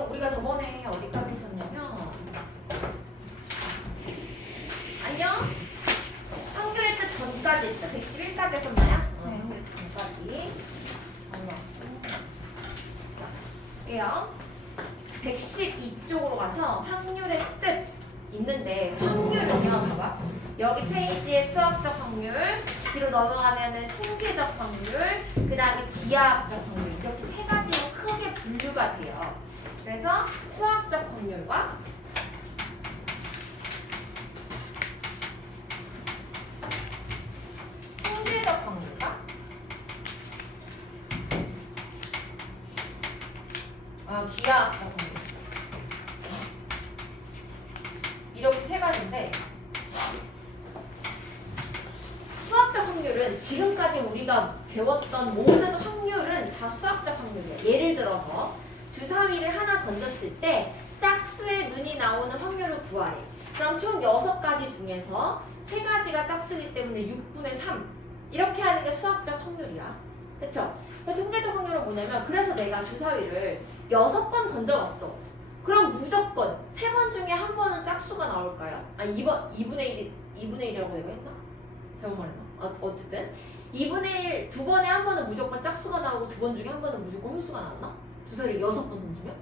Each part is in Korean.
지금 우리가 저번에 어디까지 있었냐면 안녕? 한글의 뜻 전까지 했죠. 111까지 했었나요? 한글의 뜻 전까지. 볼게요. 112쪽으로 가서 확률의 뜻 있는데 확률은요. 봐봐. 여기 페이지에 수학적 확률, 뒤로 넘어가면은 통계적 확률, 그 다음에 기하학적 확률 이렇게 세 가지로 크게 분류가 돼요. 그래서 수학적 확률과 통계적 확률과 기하학적 확률 이렇게 세 가지인데 수학적 확률은 지금까지 우리가 배웠던 모든 확률은 다 수학적 확률이에요. 예를 들어서 주사위를 하나 던졌을 때 짝수의 눈이 나오는 확률을 구하래. 그럼 총 6가지 중에서 3가지가 짝수이기 때문에 6분의 3 이렇게 하는 게 수학적 확률이야. 그쵸? 통계적 확률은 뭐냐면 그래서 내가 주사위를 6번 던져봤어. 그럼 무조건 3번 중에 한 번은 짝수가 나올까요? 2분의 1이라고 내가 했나? 잘못 말했나? 어쨌든 2분의 1 두 번에 한 번은 무조건 짝수가 나오고 두 번 중에 한 번은 무조건 홀수가 나오나? 주사위를 6번 던지면?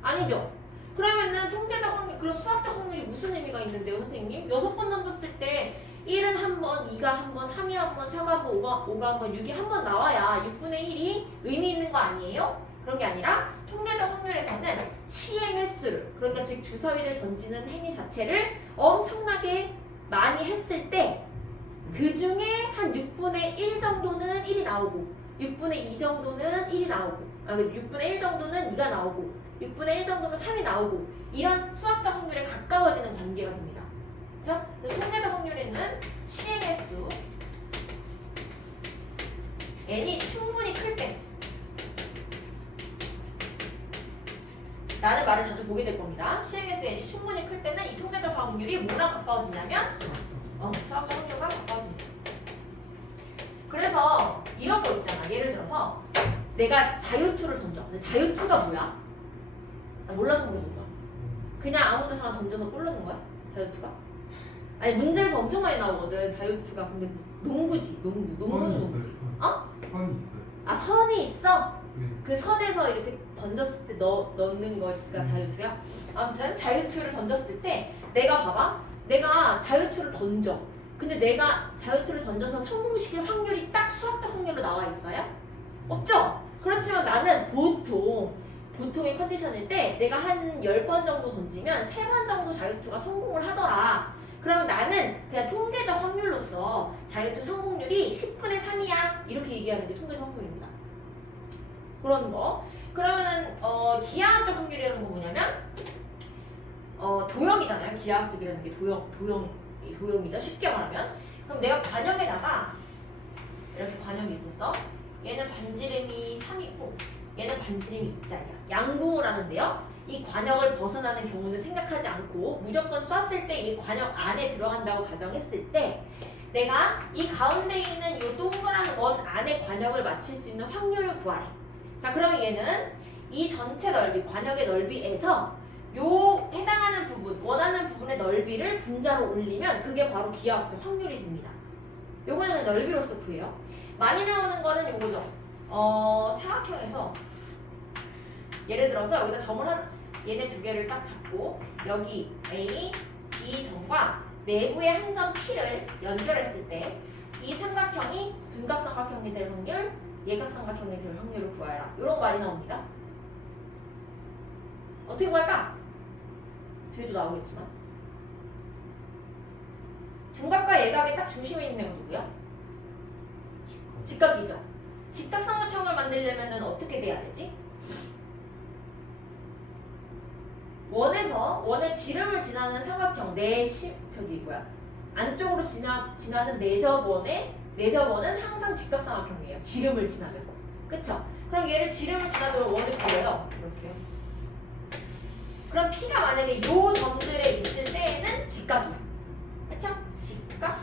아니죠. 그러면은 통계적 확률, 그럼 수학적 확률이 무슨 의미가 있는데요, 선생님? 6번 던졌을 때 1은 한 번, 2가 한 번, 3이 한 번, 4가 한 번, 5가 한 번, 6이 한 번 나와야 6분의 1이 의미 있는 거 아니에요? 그런 게 아니라 통계적 확률에서는 시행 횟수를, 그러니까 즉 주사위를 던지는 행위 자체를 엄청나게 많이 했을 때 그 중에 한 6분의 1 정도는 1이 나오고 6분의 2 정도는 1이 나오고 6분의 1 정도는 2가 나오고 6분의 1 정도는 3이 나오고 이런 수학적 확률에 가까워지는 관계가 됩니다. 그렇죠? 통계적 확률에는 시행 횟수 n이 충분히 클 때 라는 말을 자주 보게 될 겁니다. 시행 횟수 n이 충분히 클 때는 이 통계적 확률이 뭐랑 가까워지냐면 수학적 확률과 가까워집니다. 그래서 이런 거 있잖아. 예를 들어서 내가 자유투를 던져. 근데 자유투가 뭐야? 나 몰라서 물어본 거야. 그냥 아무 데서나 던져서 골 넣는 거야? 자유투가? 아니 문제에서 엄청 많이 나오거든. 자유투가. 근데 농구지. 농구는 농구지. 선이 있어요. 아 선이 있어? 네. 그 선에서 이렇게 던졌을 때 넣는 거가 자유투야? 아무튼 자유투를 던졌을 때 내가 봐봐. 내가 자유투를 던져. 근데 내가 자유투를 던져서 성공시킬 확률이 딱 수학적 확률로 나와 있어요? 없죠? 그렇지만 나는 보통의 컨디션일 때 내가 한 10번 정도 던지면 3번 정도 자유투가 성공을 하더라. 그러면 나는 그냥 통계적 확률로서 자유투 성공률이 10분의 3이야. 이렇게 얘기하는 게 통계적 확률입니다. 그런 거. 그러면은 기하학적 확률이라는 건 뭐냐면 도형이잖아요. 기하학적이라는 게 도형이죠. 쉽게 말하면. 그럼 내가 관역에다가 이렇게 관역이 있었어. 얘는 반지름이 3이고 얘는 반지름이 2짜리야. 양궁을 하는데요. 이 관역을 벗어나는 경우는 생각하지 않고 무조건 쐈을 때 이 관역 안에 들어간다고 가정했을 때 내가 이 가운데 있는 이 동그란 원 안에 관역을 맞출 수 있는 확률을 구하래. 자, 그러면 얘는 이 전체 넓이, 관역의 넓이에서 요 해당하는 부분, 원하는 부분의 넓이를 분자로 올리면 그게 바로 기하학적 확률이 됩니다. 요거는 그냥 넓이로서 구해요. 많이 나오는 거는 요거죠. 사각형에서 예를 들어서 여기다 점을 얘네 두 개를 딱 잡고 여기 A, B 점과 내부의 한 점 P를 연결했을 때 이 삼각형이 둔각삼각형이 될 확률, 예각삼각형이 될 확률을 구하라. 요런 거 많이 나옵니다. 어떻게 구할까? 뒤에도 나오겠지만 둔각과 예각의 딱 중심에 있는 건 누구야? 직각이죠. 직각삼각형을 만들려면 어떻게 돼야 되지? 원의 지름을 지나는 삼각형 안쪽으로 지나는 내접원은 항상 직각삼각형이에요. 지름을 지나면. 그쵸? 그럼 얘를 지름을 지나도록 원을 그려요. 이렇게. 그럼 P가 만약에 요 점들에 있을 때에는 직각이야. 그쵸? 직각.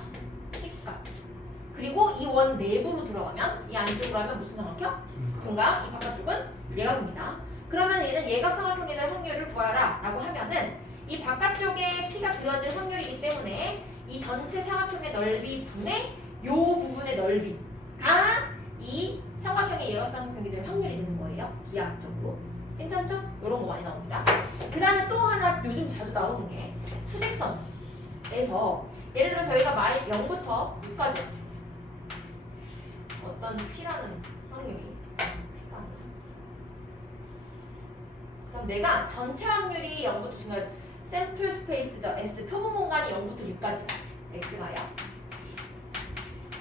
그리고 이 원 내부로 들어가면 이 안쪽으로 하면 무슨 삼각형? 둔각. 이 바깥쪽은 예각입니다. 그러면 얘는 예각삼각형이 될 확률을 구하라 라고 하면은 이 바깥쪽에 P가 그려질 확률이기 때문에 이 전체 삼각형의 넓이 분의 요 부분의 넓이가 이 삼각형의 예각삼각형이 될 확률이 되는 거예요. 기하학적으로. 괜찮죠? 이런 거 많이 나옵니다. 그 다음에 또 하나 요즘 자주 나오는 게 수직선에서 예를 들어 저희가 0부터 6까지였어요. 어떤 P라는 확률이. 그럼 내가 전체 확률이 0부터 중간 샘플 스페이스죠. S 표본 공간이 0부터 6까지야. X가요.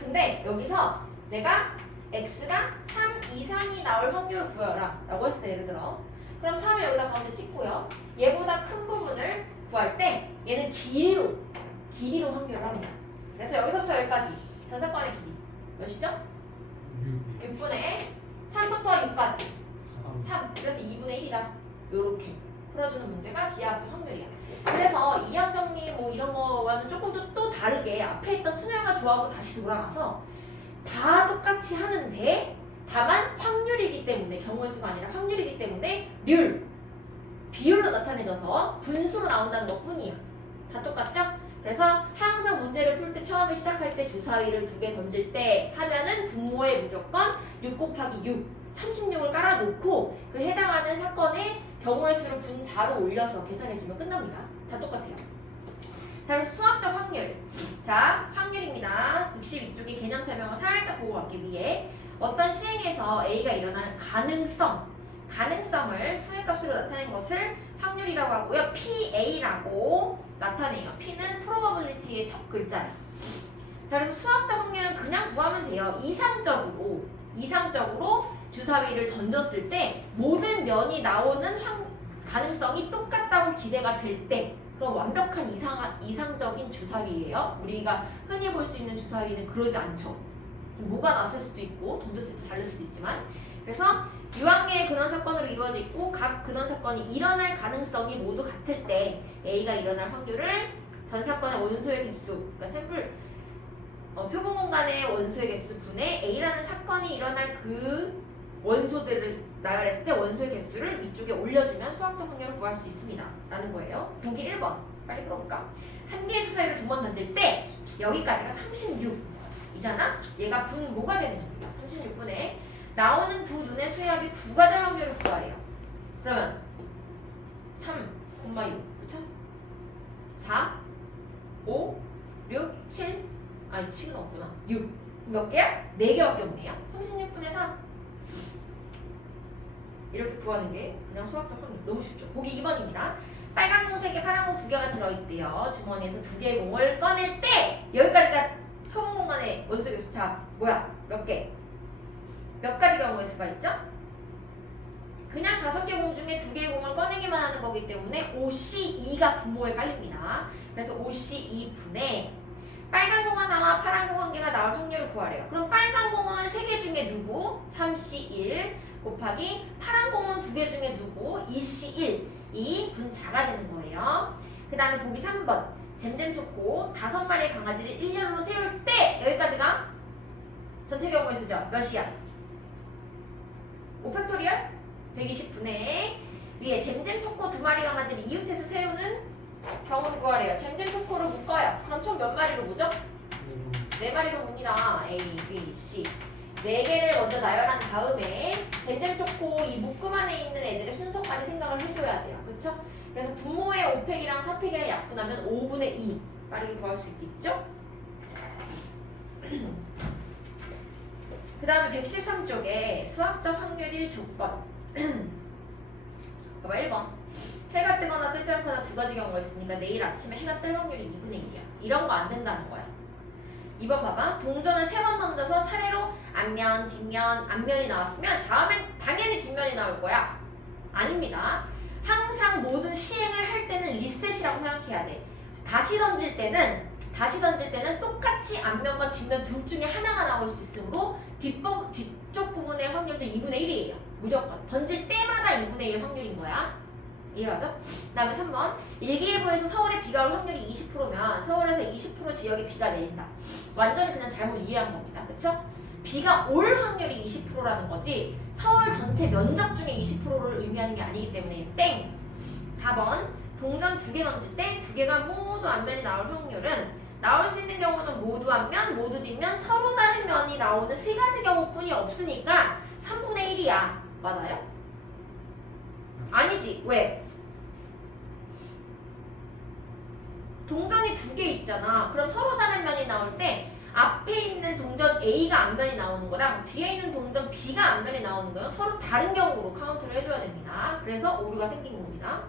근데 여기서 내가 X가 3 이상이 나올 확률을 구해라 라고 했어. 예를 들어 그럼 3을 여기다 가운데 찍고요. 얘보다 큰 부분을 구할 때 얘는 길이로 확률을 합니다. 그래서 여기서부터 여기까지 전사건의 길이 몇이죠? 6분의 3부터 6까지 3. 그래서 2분의 1이다. 요렇게 풀어주는 문제가 기하학적 확률이야. 그래서 이항정리 뭐 이런 거와는 조금 또 다르게 앞에 있던 수능과 조합으로 다시 돌아가서 다 똑같이 하는데 다만 확률이기 때문에 경우의 수가 아니라 확률이기 때문에 비율로 나타내져서 분수로 나온다는 것 뿐이야. 다 똑같죠? 그래서 항상 문제를 풀 때 처음에 시작할 때 주사위를 2개 던질 때 하면은 분모에 무조건 6 곱하기 6 36을 깔아놓고 그 해당하는 사건의 경우의 수를 분자로 올려서 계산해주면 끝납니다. 다 똑같아요. 자, 그래서 수학적 확률. 자, 확률입니다. 112쪽에 개념 설명을 살짝 보고 갈게 위에. 어떤 시행에서 A가 일어나는 가능성을 수액값으로 나타낸 것을 확률이라고 하고요. PA라고 나타내요. P는 probability의 첫 글자예요. 자, 그래서 수학적 확률은 그냥 구하면 돼요. 이상적으로 주사위를 던졌을 때 모든 면이 나오는 가능성이 똑같다고 기대가 될 때 그럼 완벽한 이상적인 주사위예요. 우리가 흔히 볼 수 있는 주사위는 그러지 않죠. 뭐가 났을 수도 있고 던졌을 때 다를 수도 있지만 그래서 유한계의 근원 사건으로 이루어져 있고 각 근원 사건이 일어날 가능성이 모두 같을 때 A가 일어날 확률을 전 사건의 원소의 개수 그러니까 샘플 표본 공간의 원소의 개수 분의 A라는 사건이 일어날 그 원소들을 나열했을 때 원소의 개수를 위쪽에 올려주면 수학적 확률을 구할 수 있습니다. 라는 거예요. 보기 1번. 빨리 풀어볼까? 한 개의 주사위를 2번 던질 때 여기까지가 36이잖아? 얘가 분모가 되는 겁니다. 36분의 나오는 두 눈의 수액이 9가 될 확률을 구하래요. 그러면 3,6 그쵸? 4 5 6 7 아니 7은 없구나. 6 몇 개야? 4개밖에 없네요. 36분의 3 이렇게 구하는 게 그냥 수학적 확률 너무 쉽죠. 보기 2번입니다. 빨간 공 3개, 파란 공 2개가 들어있대요. 주머니에서 2개의 공을 꺼낼 때 여기까지가 표본 공간의 원소의 개수. 자, 뭐야? 몇 개? 몇 가지 경우의 수가 있죠? 그냥 5개 공 중에 2개의 공을 꺼내기만 하는 거기 때문에 5C2가 분모에 깔립니다. 그래서 5C2분의 빨간 공 하나와 파란 공 1개가 나올 확률을 구하래요. 그럼 빨간 공은 3개 중에 누구? 3C1 곱하기 파란 공은 2개 중에 누구? 2C1 이 분자가 되는 거예요. 그 다음에 보기 3번 잼잼초코 5마리의 강아지를 1년으로 세울 때 여기까지가 전체 경우의 수죠. 몇이야? 5팩토리얼 120분의 위에 잼잼초코 2마리 강아지를 이웃에서 세우는 경우를 구하래요. 잼잼초코를 묶어요. 그럼 총 몇 마리로 보죠? 4마리로 봅니다. A, B, C 4개를 먼저 나열한 다음에 잼잼초코 이 묶음 안에 있는 애들의 순서까지 생각을 해줘야 돼요. 그쵸? 그래서 분모의 5팩이랑 4팩이랑 약분하면 5분의 2 빠르게 구할 수 있겠죠? 그 다음에 113쪽에 수학적 확률일 조건 봐봐 1번 해가 뜨거나 뜨지 않거나 2가지 경우가 있으니까 내일 아침에 해가 뜰 확률이 2분의 1이야. 이런 거 안 된다는 거야. 2번 봐봐. 동전을 3번 던져서 차례로 앞면, 뒷면, 앞면이 나왔으면 다음엔 당연히 뒷면이 나올 거야. 아닙니다. 항상 모든 시행을 할 때는 리셋이라고 생각해야 돼. 다시 던질 때는 똑같이 앞면과 뒷면 둘 중에 하나가 나올 수 있으므로 뒤쪽 부분의 확률도 2분의 1이에요. 무조건. 던질 때마다 2분의 1 확률인 거야. 이해가죠? 그 다음에 3번 일기예보에서 서울에 비가 올 확률이 20%면 서울에서 20% 지역에 비가 내린다. 완전히 그냥 잘못 이해한 겁니다. 그쵸? 비가 올 확률이 20%라는 거지 서울 전체 면적 중에 20%를 의미하는 게 아니기 때문에 땡. 4번 동전 2개 던질 때 2개가 모두 앞면이 나올 확률은 나올 수 있는 경우는 모두 앞면, 모두 뒷면, 서로 다른 면이 나오는 3가지 경우뿐이 없으니까 3분의 1이야. 맞아요? 아니지. 왜? 동전이 2개 있잖아. 그럼 서로 다른 면이 나올 때 앞에 있는 동전 A가 앞면이 나오는 거랑 뒤에 있는 동전 B가 앞면이 나오는 거는 서로 다른 경우로 카운트를 해줘야 됩니다. 그래서 오류가 생긴 겁니다.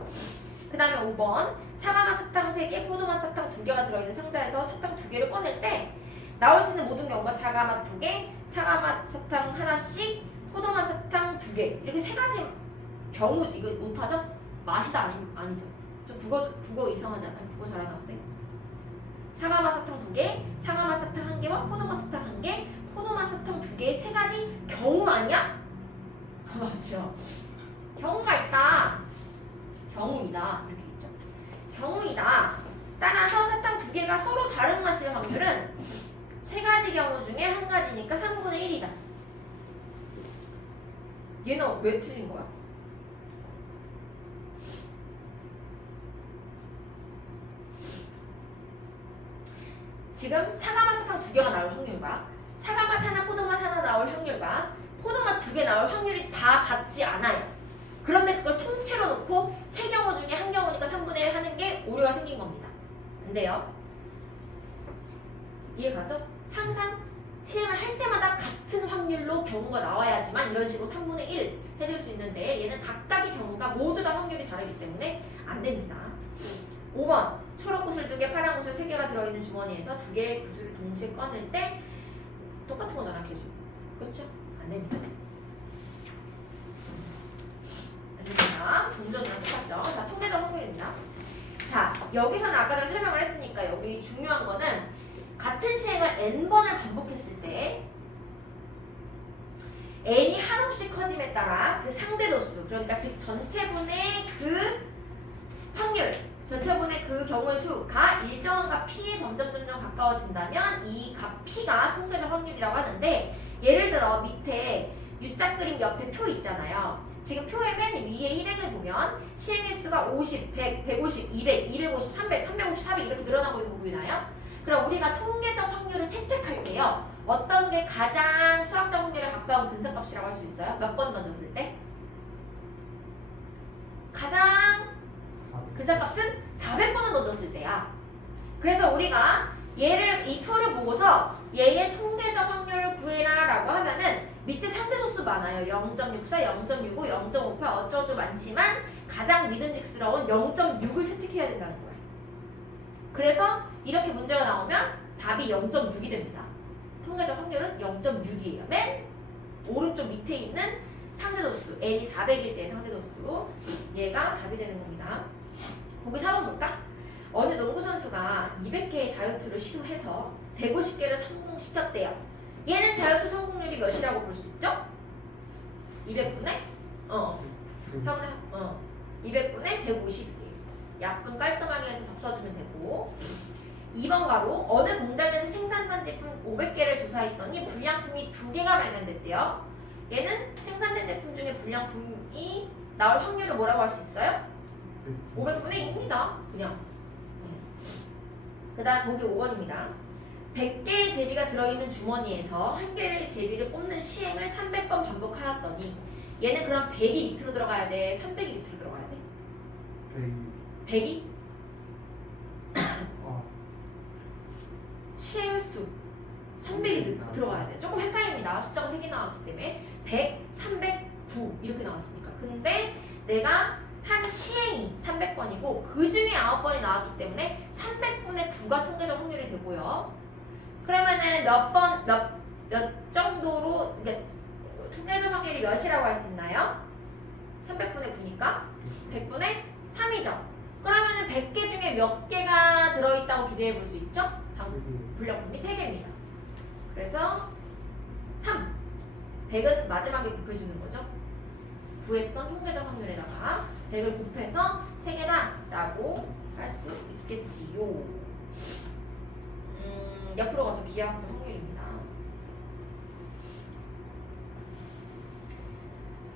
그 다음에 5번 사과맛 사탕 3개, 포도맛 사탕 2개가 들어있는 상자에서 사탕 2개를 꺼낼 때 나올 수 있는 모든 경우가 사과맛 2개, 사과맛 사탕 하나씩, 포도맛 사탕 2개 이렇게 3가지 경우지. 이거 못하죠? 맛이 다 아니죠. 좀 국어 이상하지 않아요? 국어 잘하는 학생? 사과맛 사탕 2개, 사과맛 사탕 1개와 포도맛 사탕 1개, 포도맛 사탕 2개의 3가지 경우 아니야? 맞죠? 경우가 있다. 경우이다. 이렇게 있죠. 경우이다. 따라서 사탕 2개가 서로 다른 맛일 확률은 3가지 경우 중에 1가지니까 3분의 1이다. 얘는 왜 틀린 거야? 지금 사과맛 사탕 2개가 나올 확률과 사과맛 하나, 포도맛 하나 나올 확률과 포도맛 2개 나올 확률이 다 같지 않아요. 그런데 그걸 통째로 놓고 3경우 중에 1경우니까 3분의 1 하는 게 오류가 생긴 겁니다. 안 돼요. 이해 가죠? 항상 시행을 할 때마다 같은 확률로 경우가 나와야지만 이런 식으로 3분의 1 해줄 수 있는데 얘는 각각의 경우가 모두 다 확률이 다르기 때문에 안 됩니다. 5번 초록 구슬 2개, 파란 구슬 3개가 들어있는 주머니에서 2개의 구슬을 동시에 꺼낼 때 똑같은 거잖아 계속. 그렇죠? 안 됩니다. 동전이랑 똑같죠? 자, 통계적 확률입니다. 자, 여기서는 아까 전에 설명을 했으니까 여기 중요한 거는 같은 시행을 n번을 반복했을 때 n이 한없이 커짐에 따라 그 상대 도수, 그러니까 즉 전체분의 그 확률, 전체분의 그 경우의 수가 일정한 값 p에 점점 가까워진다면 이 값 p가 통계적 확률이라고 하는데 예를 들어 밑에 U자 그림 옆에 표 있잖아요. 지금 표의 맨 위에 일행을 보면 시행의 수가 50, 100, 150, 200, 250, 300, 350, 400 이렇게 늘어나고 있는 거 보이나요? 그럼 우리가 통계적 확률을 채택할 때요. 어떤 게 가장 수학적 확률에 가까운 근사값이라고 할 수 있어요? 몇 번 던졌을 때? 가장 근사값은 400번을 던졌을 때야. 그래서 우리가 얘를 이 표를 보고서 얘의 통계적 확률을 구해라 라고 하면은 밑에 상대도수 많아요. 0.64, 0.65, 0.58 어쩌고저쩌고 많지만 가장 믿음직스러운 0.6을 채택해야 된다는 거예요. 그래서 이렇게 문제가 나오면 답이 0.6이 됩니다. 통계적 확률은 0.6이에요. 맨 오른쪽 밑에 있는 상대도수 n이 400일 때의 상대도수 얘가 답이 되는 겁니다. 보기 4번 볼까? 어느 농구 선수가 200개의 자유투를 시도해서 150개를 성공시켰대요. 얘는 자유투 성공률이 몇이라고 볼 수 있죠? 200분의 200분의 150이에요. 약분 깔끔하게 해서 접수주면 되고 2번 가로 어느 공장에서 생산된 제품 500개를 조사했더니 불량품이 2개가 발견됐대요. 얘는 생산된 제품 중에 불량품이 나올 확률을 뭐라고 할 수 있어요? 500분의 2입니다. 그냥. 그 다음 보기 5번입니다. 100개의 제비가 들어있는 주머니에서 1개의 제비를 뽑는 시행을 300번 반복하였더니 얘는 그럼 100이 밑으로 들어가야 돼? 300이 밑으로 들어가야 돼? 100이? 시행수 300이 들어가야 돼. 조금 헷갈립니다. 숫자가 3개 나왔기 때문에 100, 309 이렇게 나왔으니까. 근데 내가 한 시행이 300번이고 그 중에 9번이 나왔기 때문에 300분의 9가 통계적 확률이 되고요. 그러면은 몇 정도로 그러니까 통계적 확률이 몇이라고 할 수 있나요? 300분의 9니까 100분의 3이죠. 그러면은 100개 중에 몇 개가 들어있다고 기대해 볼 수 있죠? 불량품이 3개입니다. 그래서 3. 100은 마지막에 곱해주는 거죠. 구했던 통계적 확률에다가 100을 곱해서 3개다 라고 할 수 있겠지요. 옆으로 가서 기하학적 확률입니다.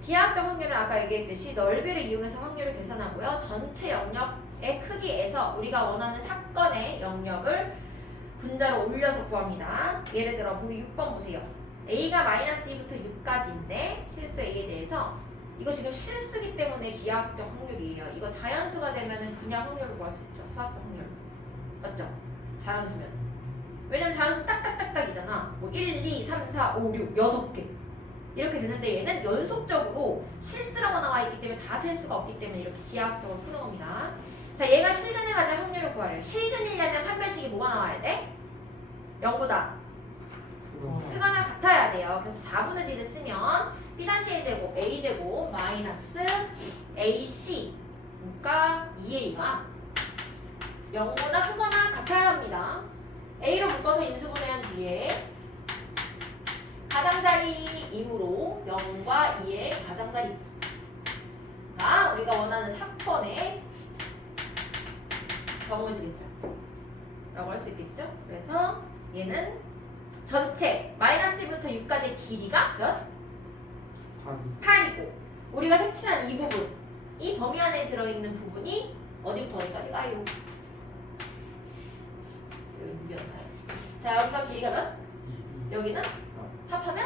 기하학적 확률은 아까 얘기했듯이 넓이를 이용해서 확률을 계산하고요. 전체 영역의 크기에서 우리가 원하는 사건의 영역을 분자로 올려서 구합니다. 예를 들어 보기 6번 보세요. A가 마이너스 2부터 6까지인데 실수 A에 대해서 이거 지금 실수기 때문에 기하학적 확률이에요. 이거 자연수가 되면은 그냥 확률을 구할 수 있죠. 수학적 확률. 맞죠? 자연수면. 왜냐면 자연수 딱딱딱딱이잖아. 뭐 1, 2, 3, 4, 5, 6, 6개. 이렇게 되는데 얘는 연속적으로 실수라고 나와 있기 때문에 다 셀 수가 없기 때문에 이렇게 기하학적으로 푸는 겁니다. 자, 얘가 실근을 가진 확률을 구하래요. 실근이려면 판별식이 뭐가 나와야 돼? 0보다 크거나 같아야 돼요. 그래서 4분의 D를 쓰면 B-의 제곱, A제곱, 마이너스 AC 그러니까 2A가 0보다 크거나 같아야 합니다. A로 묶어서 인수분해한 뒤에 가장자리이므로 0과 2의 가장자리가 우리가 원하는 사건의 경우해주겠죠. 라고 할 수 있겠죠. 그래서 얘는 전체 마이너스 1부터 6까지 길이가 몇? 8이고 우리가 색칠한 이 부분 이 범위 안에 들어있는 부분이 어디부터 어디까지가요? 여기였나요? 자, 여기가 길이가 몇? 여기는? 합하면?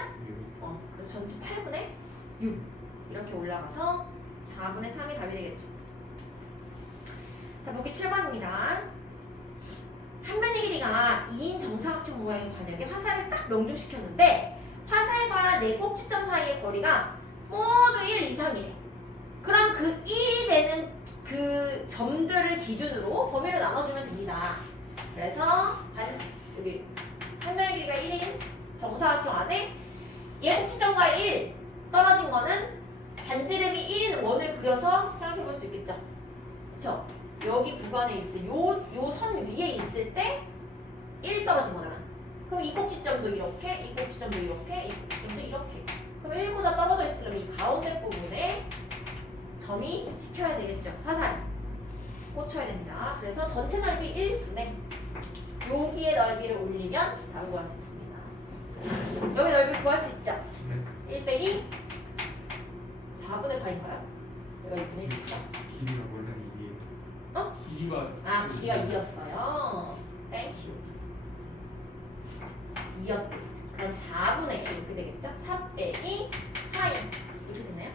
그래서 전체 8분의 6 이렇게 올라가서 4분의 3이 답이 되겠죠. 자, 보기 7번입니다. 한 면의 길이가 2인 정사각형 모양의 관역에 화살을 딱 명중시켰는데 화살과 네 꼭지점 사이의 거리가 모두 1 이상이래. 그럼 그 1이 되는 그 점들을 기준으로 범위를 나눠주면 됩니다. 그래서 여기 한 면의 길이가 1인 정사각형 안에 얘 꼭지점과 1 떨어진 거는 반지름이 1인 원을 그려서 생각해 볼 수 있겠죠. 그쵸? 여기 구간에 있을 때 요 선 위에 있을 때 1 떨어진 거잖아. 그럼 이 꼭지점도 이렇게, 이 꼭지점도 이렇게, 이 꼭지점도 이렇게. 그럼 1보다 떨어져 있으려면 이 가운데 부분에 점이 찍혀야 되겠죠. 화살이 꽂혀야 됩니다. 그래서 전체 넓이 1분의 여기의 넓이를 올리면 답을 구할 수 있습니다. 여기 넓이 구할 수 있죠? 1 빼기 4분의 8인가요? 여기가 2분의 1이죠? 길이가 원래는 이게 길이가 길이가 2였어요. 땡큐. 2였대. 그럼 4분의 1 이렇게 되겠죠? 4 빼기 파이 이렇게 됐나요?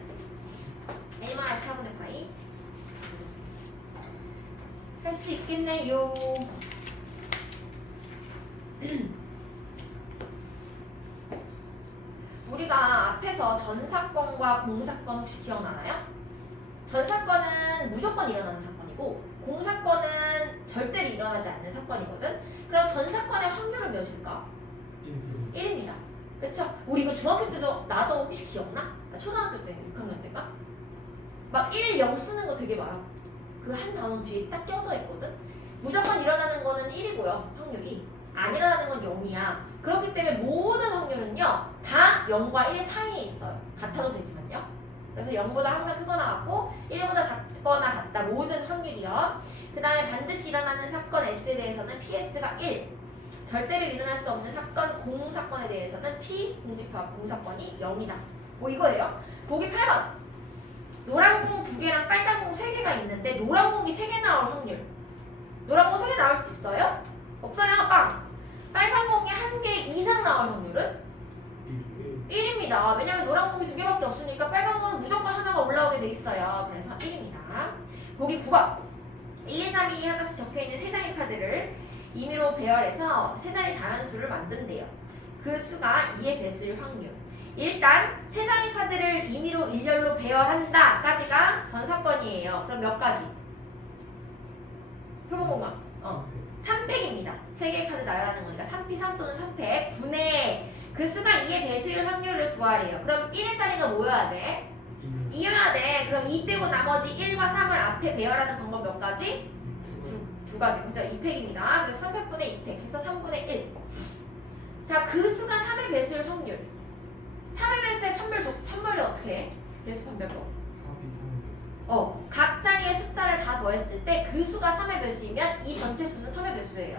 1 마이너스 4분의 파이 할 수 있겠네요. 우리가 앞에서 전사건과 공사건 혹시 기억나나요? 전사건은 무조건 일어나는 사건이고 공사건은 절대로 일어나지 않는 사건이거든. 그럼 전사건의 확률은 몇일까? 1입니다. 그쵸? 우리 이거 중학교 때도 나도 혹시 기억나? 초등학교 때 6학년 때가 막 1, 0 쓰는 거 되게 많아. 그 한 단어 뒤에 딱 껴져 있거든. 무조건 일어나는 거는 1이고요. 확률이 안 일어나는 건 0이야. 그렇기 때문에 모든 확률은요 다 0과 1 사이에 있어요. 같아도 되지만요. 그래서 0보다 항상 크거나 같고 1보다 작거나 같다. 모든 확률이요. 그 다음에 반드시 일어나는 사건 S에 대해서는 PS가 1. 절대로 일어날 수 없는 사건 공사건에 대해서는 P 공집합 공사건이 0이다. 뭐 이거예요. 보기 8번. 노란 공 2개랑 빨간 공 3개가 있는데 노란 공이 3개 나올 확률. 노란 공 3개 나올 수 있어요? 없어요. 빵. 빨간 공이 1개 이상 나올 확률은 1입니다. 왜냐면 노란 공이 2개밖에 없으니까 빨간 공은 무조건 하나가 올라오게 돼 있어요. 그래서 1입니다. 보기 9번. 1, 2, 3, 2 하나씩 적혀있는 세 장의 카드를 임의로 배열해서 세 자리 자연수를 만든대요. 그 수가 2의 배수일 확률. 일단 세 장의 카드를 임의로 일렬로 배열한다 까지가 전사건이에요. 그럼 몇 가지? 표본공학 3팩입니다. 3개의 카드 나열하는 거니까 3P 3 또는 3팩 분의 그 수가 2의 배수일 확률을 구하래요. 그럼 1의 자리가 뭐여야 돼? 2여야 돼. 그럼 2 빼고 나머지 1과 3을 앞에 배열하는 방법 몇 가지? 두 가지. 그죠? 2팩입니다. 그래서 3팩분의 2팩 해서 3분의 1. 자, 그 수가 3의 배수일 확률. 3의 배수의 판별이 어떻게 해? 배수 판별법. 각 자리의 숫자를 다 더했을 때 그 수가 3의 배수이면 이 전체 수는 3의 배수예요.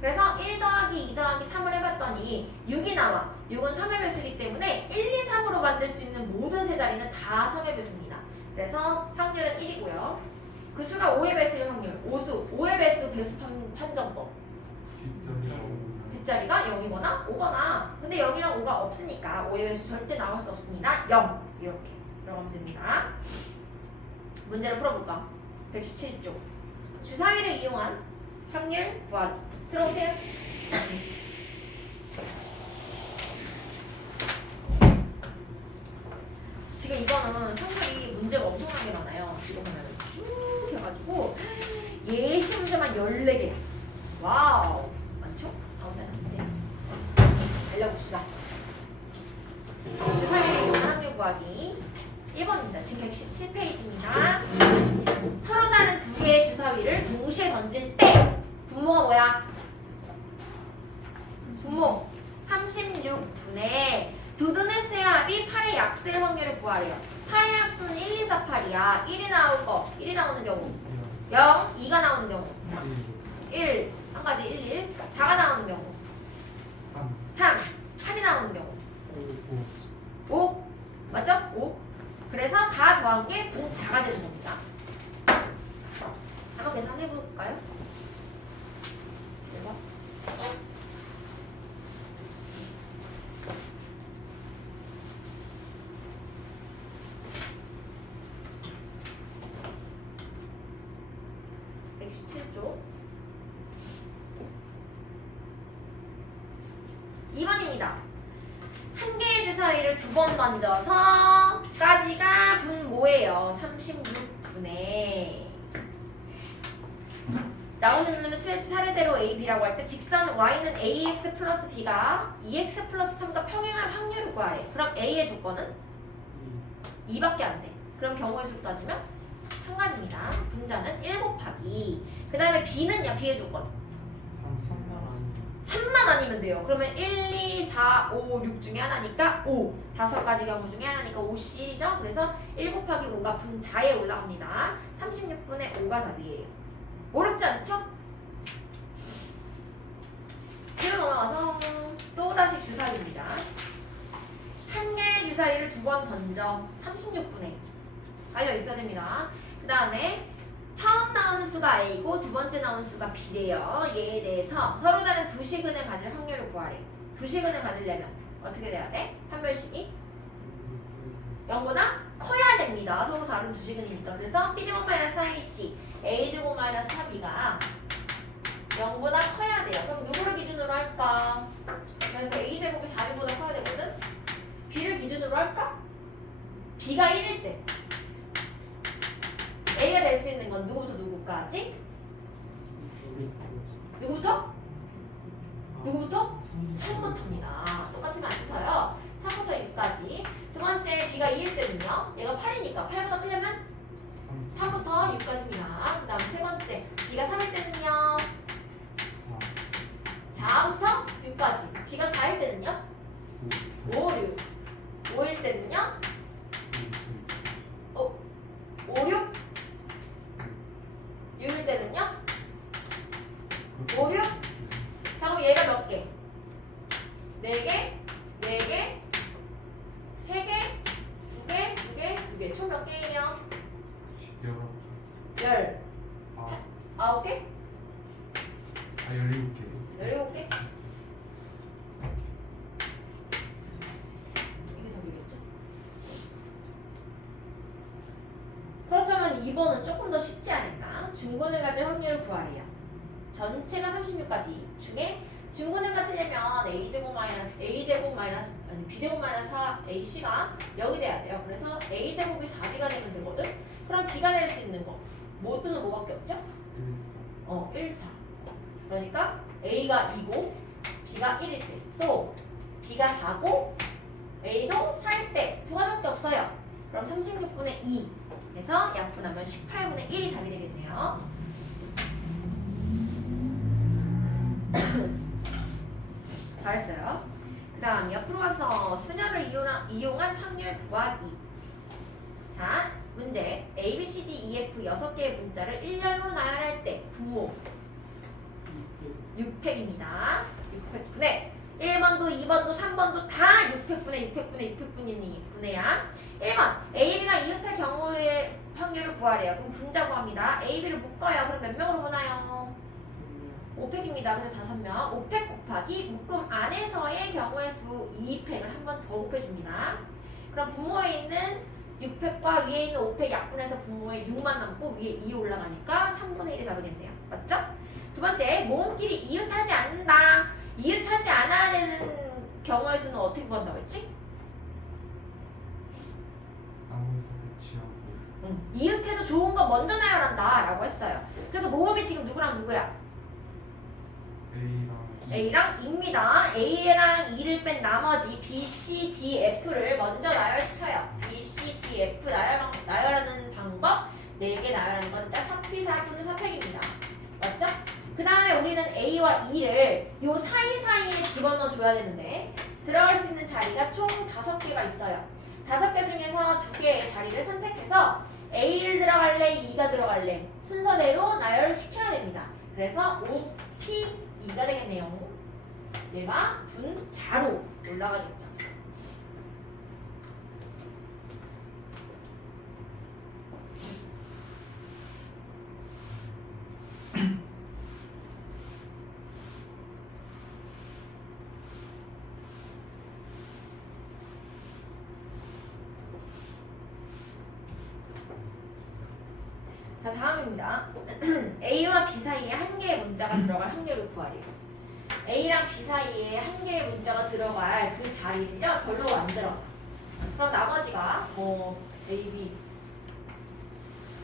그래서 1 더하기 2 더하기 3을 해봤더니 6이 나와. 6은 3의 배수이기 때문에 1, 2, 3으로 만들 수 있는 모든 세 자리는 다 3의 배수입니다. 그래서 확률은 1이고요. 그 수가 5의 배수일 확률. 5수, 5의 배수 배수 판정법. 뒷자리가 0이거나 5거나. 근데 0이랑 5가 없으니까 5의 배수 절대 나올 수 없습니다. 0 이렇게 들어가면 됩니다. 문제를 풀어볼까? 117쪽. 주사위를 이용한 확률 구하기. 들어오세요. 지금 이거는 확률이 문제가 엄청나게 많아요. 이거 보면 쭉 해가지고 예시 문제만 14개. 와우. 많죠? 알려봅시다. 주사위를 이용한 확률 구하기 1번입니다. 지금 117페이지입니다. 서로 다른 두 개의 주사위를 동시에 던질 때 분모가 뭐야? 분모 36분의 두둔의 세 합이 8의 약수일 확률을 구하래요. 8의 약수는 1, 2, 4, 8이야. 1이 나올 거, 1이 나오는 경우 0, 2가 나오는 경우 1, 한 가지 1, 1 4가 나오는 경우 3, 8이 나오는 경우 5, 맞죠? 5. 그래서 다 더한 게 분자가 되는 겁니다. 한번 계산해 볼까요? 117쪽 2번입니다. 한 개의 주사위를 두 번 던져서 까지가 분모예요. 36분의 나오는 놈을 차례대로 A, B라고 할 때 직선 Y는 AX 플러스 B가 2X 플러스 3과 평행할 확률을 구하래. 그럼 A의 조건은 2밖에 안 돼. 그럼 경우의 수로 따지면 한 가지입니다. 분자는 1 곱하기 그 다음에 B는요. B의 조건 3만 아니면 돼요. 그러면 1, 2, 4, 5, 6 중에 하나니까 5. 5가지 경우 중에 하나니까 5시 1이죠. 그래서 1 곱하기 5가 분자에 올라갑니다. 36분의 5가 답이에요. 어렵지 않죠? 뒤로 넘어가서 또다시 주사위입니다. 한 개의 주사위를 두 번 던져 36분의 알려 있어야 됩니다. 그 다음에 처음 나온 수가 A고 두 번째 나온 수가 B래요. 얘에 대해서 서로 다른 두 식은을 가질 확률을 구하래. 두 식은을 가지려면 어떻게 돼야 돼? 판별식이 0보다 커야 됩니다. 서로 다른 두 식은이니까. 그래서 B제곱 마이너스 4AC A제곱 마이너스 4B가 0보다 커야 돼요. 그럼 누구를 기준으로 할까? 그래서 A제곱이 4B보다 커야 되거든? B를 기준으로 할까? B가 1일 때 A가 될 수 있는 건 누구부터 누구까지? 누구부터? 누구부터? 3부터입니다. 똑같으면 안 돼서요. 3부터 6까지. 두 번째 B가 2일 때는요. 얘가 8이니까 8보다 크려면 3부터 6까지입니다. 그 다음 세 번째 B가 3일 때는요. 4부터 6까지. B가 4일 때는요. 5, 6. 5일 때는요. 5, 6. 6일 때는요. 5, 6. 자, 그럼 얘가 몇 개? 4개, 4개, 3개, 2개, 2개, 2개. 총 몇 개예요? 19개? 17개? 17개? 이게 답이겠죠? 그렇다면 2번은 조금 더 쉽지 않을까? 중근을 가질 확률을 구하래요. 전체가 36가지 중에 중근을 가지려면 B제곱 마이너스 4 AC가 0이 돼야 돼요. 그래서 A제곱이 4B가 되면 되거든? 그럼 B가 될 수 있는 거 모두는 뭐밖에 없죠? 1, 4. 그러니까 A가 2고 B가 1일 때 또 B가 4고 A도 4일 때 두 가지밖에 없어요. 그럼 36분의 2 해서 약분하면 18분의 1이 답이 되겠네요. 잘했어요. 그 다음 옆으로 와서 수녀를 이용한 확률 구하기. 자, 문제 A, B, C, D, E, F 6개의 문자를 일렬로 나열할 때 분모 6팩입니다. 6팩분의 1번도 2번도 3번도 다 6팩분의 1번 A, B가 이웃할 경우의 확률을 구하래요. 그럼 분자 구합니다. A, B를 묶어요. 그럼 몇 명으로 보나요? 5팩입니다. 그래서 5명. 5팩 곱하기 묶음 안에서의 경우의 수 2팩을 한 번 더 곱해줍니다. 그럼 분모에 있는 6팩과 위에 있는 5팩 약분해서 분모에 6만 남고 위에 2 올라가니까 3분의 1이 답이겠네요. 맞죠? 두 번째, 모음끼리 이웃하지 않는다. 이웃하지 않아야 되는 경우의 수는 어떻게 구한다고 했지? 나무에서 배치하고 이웃해도 좋은 거 먼저 나열한다 라고 했어요. 그래서 모음이 지금 누구랑 누구야? A랑 E입니다. A랑 E를 뺀 나머지 B, C, D, F를 먼저 나열시켜요. B, C, D, F 나열하는 방법 4개 나열하는 건 일단 4P, 4F는 4팩입니다. 맞죠? 그 다음에 우리는 A와 E를 요 사이사이에 집어넣어 줘야 되는데 들어갈 수 있는 자리가 총 5개가 있어요. 5개 중에서 2개의 자리를 선택해서 A를 들어갈래, E가 들어갈래 순서대로 나열시켜야 됩니다. 그래서 5P 2가 되겠네요. 얘가 분자로 올라가겠죠. 자, 다음입니다. A와 B 사이에 한 개의 문자가 들어갈 확률을 구하래요. A랑 B 사이에 한 개의 문자가 들어갈 그 자리를요 별로 만들어. 그럼 나머지가 A, B,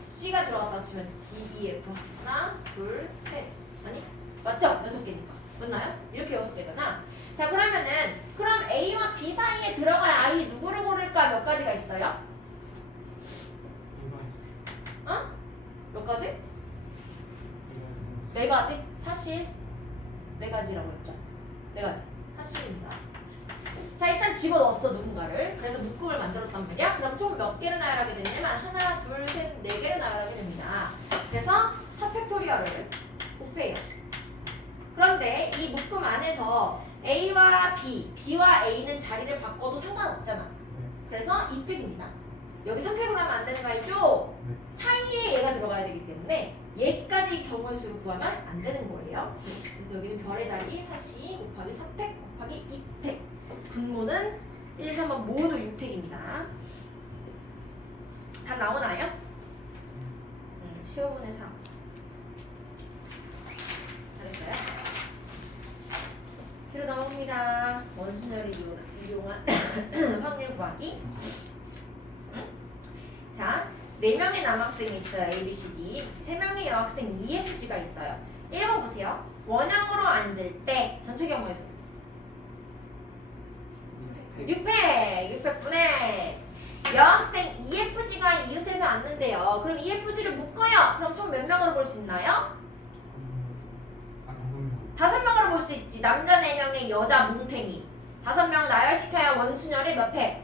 C가 들어갔다고 치면 D, E, F 하나, 둘, 셋 아니? 맞죠? 6개니까 맞나요? 이렇게 6개잖아. 자 그러면은 그럼 A와 B 사이에 들어갈 아이 누구를 고를까? 몇 가지가 있어요? 어? 몇 가지? 4가지? 사실 4가지라고 했죠? 4가지 사실입니다. 자 일단 집어넣었어 누군가를. 그래서 묶음을 만들었단 말이야. 그럼 총 몇 개를 나열하게 되냐면 하나, 둘, 셋, 4개를 나열하게 됩니다. 그래서 4팩토리얼을 곱해요. 그런데 이 묶음 안에서 A와 B, B와 A는 자리를 바꿔도 상관없잖아. 그래서 2팩입니다. 여기 3팩으로 하면 안 되는 거 알죠? 사이에 얘가 들어가야 되기 때문에 얘까지 경우의 수를 구하면 안 되는 거예요. 그래서 여기는 별의 자리 4C 곱하기 4팩 곱하기 2팩. 분모는 1, 3번 모두 6팩입니다. 다 나오나요? 15분의 3. 잘했어요? 뒤로 넘어갑니다. 원순열을 이용한 확률 구하기. 자, 4명의 남학생이 있어요. A, B, C, D. 3명의 여학생 EFG가 있어요. 1번 보세요. 원형으로 앉을 때 전체 경우의 수 6팩분의 여학생 EFG가 이웃해서 앉는데요. 그럼 EFG를 묶어요. 그럼 총 몇 명으로 볼 수 있나요? 5명으로 볼 수 있지. 남자 4명의 여자 뭉탱이 5명을 나열시켜야 원순열의 몇 팩?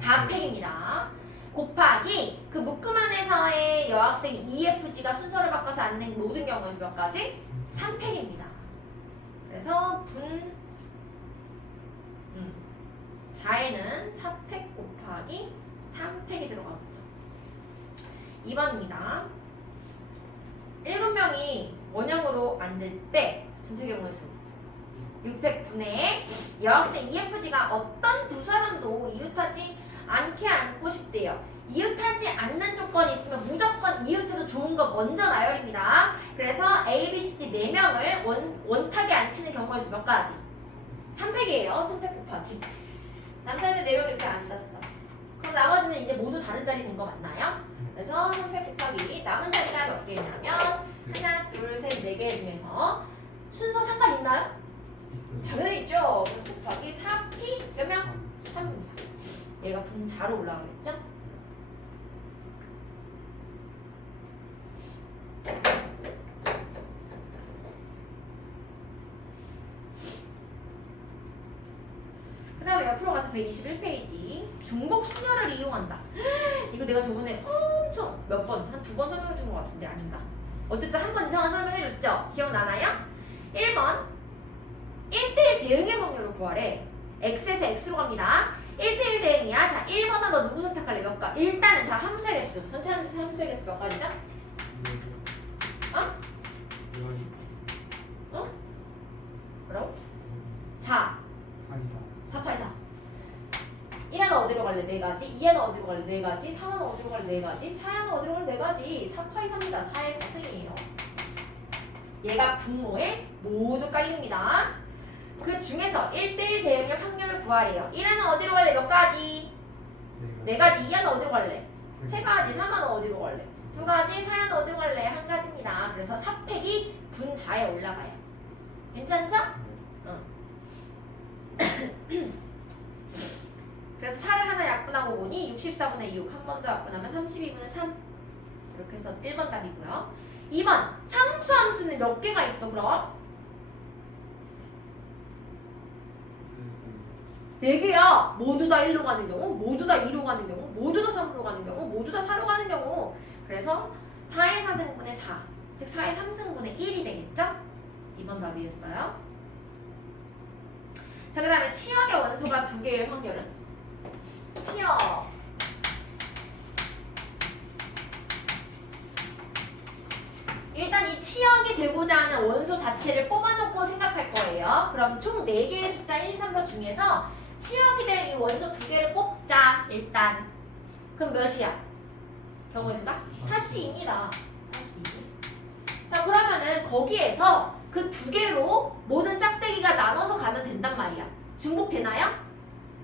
4팩입니다. 곱하기 그 묶음 안에서의 여학생 EFG가 순서를 바꿔서 앉는 모든 경우의 수 몇 가지? 3팩입니다. 그래서 자에는 4팩 곱하기 3팩이 들어가겠죠. 2번입니다. 7명이 원형으로 앉을 때 전체 경우의 수 6팩분의 여학생 EFG가 어떤 두 사람도 이웃하지 않게 앉고 싶대요. 이웃하지 않는 조건이 있으면 무조건 이웃해도 좋은 거 먼저 나열입니다. 그래서 A, B, C, D 4명을 원탁에 앉히는 경우의 수 몇 가지? 3팩이에요. 3팩 곱하기 남자애들 4명 이렇게 앉았어. 그럼 나머지는 이제 모두 다른 자리 된 거 맞나요? 그래서 3팩 곱하기 남은 자리가 몇 개냐면 하나, 둘, 셋, 4개 중에서 순서 상관 있나요? 당연히 있죠. 그래서 곱하기 4P 몇 명? 3입니다. 얘가 분자로 올라가겠죠? 그 다음에 옆으로 가서 121페이지 중복 순열을 이용한다. 이거 내가 저번에 엄청 몇 번, 한 2번 설명해 준 것 같은데 아닌가? 어쨌든 한 번 이상은 설명해줬죠? 기억나나요? 1번 1대1 대응의 확률을 구하래. x에서 x로 갑니다. 1대1 대응이야. 자, 1번은 너 누구 선택할래? 몇 가? 일단은 자, 함수의 개수. 전체 함수의 개수 몇 가지죠? 어? 어? 뭐라고? 4. 4 파이 4. 1에는 어디로 갈래? 4가지. 2에는 어디로 갈래? 4가지. 3에는 어디로 갈래? 4가지. 4에는 어디로 갈래? 4가지. 4 파이 3입니다. 4의 4승이에요. 얘가 분모에 모두 깔립니다. 그 중에서 1대1 대응의 확률을 구하래요. 1에는 어디로 갈래? 몇 가지? 4가지. 2에는 어디로 갈래? 3가지. 3에는 어디로 갈래? 2가지. 4에는 어디로 갈래? 1가지입니다. 그래서 4팩이 분자에 올라가요. 괜찮죠? 그래서 4를 하나 약분하고 보니 64분의 6. 한 번 더 약분하면 32분의 3. 이렇게 해서 1번 답이고요. 2번 상수함수는 몇 개가 있어 그럼? 4개야. 모두 다 1로 가는 경우, 모두 다 2로 가는 경우, 모두 다 3으로 가는 경우, 모두 다 4로 가는 경우. 그래서 4의 4승분의 4, 즉 4의 3승분의 1이 되겠죠? 2번 답이었어요. 자, 그 다음에 치역의 원소가 2개일 확률은? 치역. 일단 이 치역이 되고자 하는 원소 자체를 뽑아놓고 생각할 거예요. 그럼 총 4개의 숫자 1, 2, 3, 4 중에서 치역이 될 이 원소 2개를 뽑자, 일단. 그럼 몇이야? 경우의 수가? 4C입니다. 4C. 자, 그러면은 거기에서 그 2개로 모든 짝대기가 나눠서 가면 된단 말이야. 중복되나요?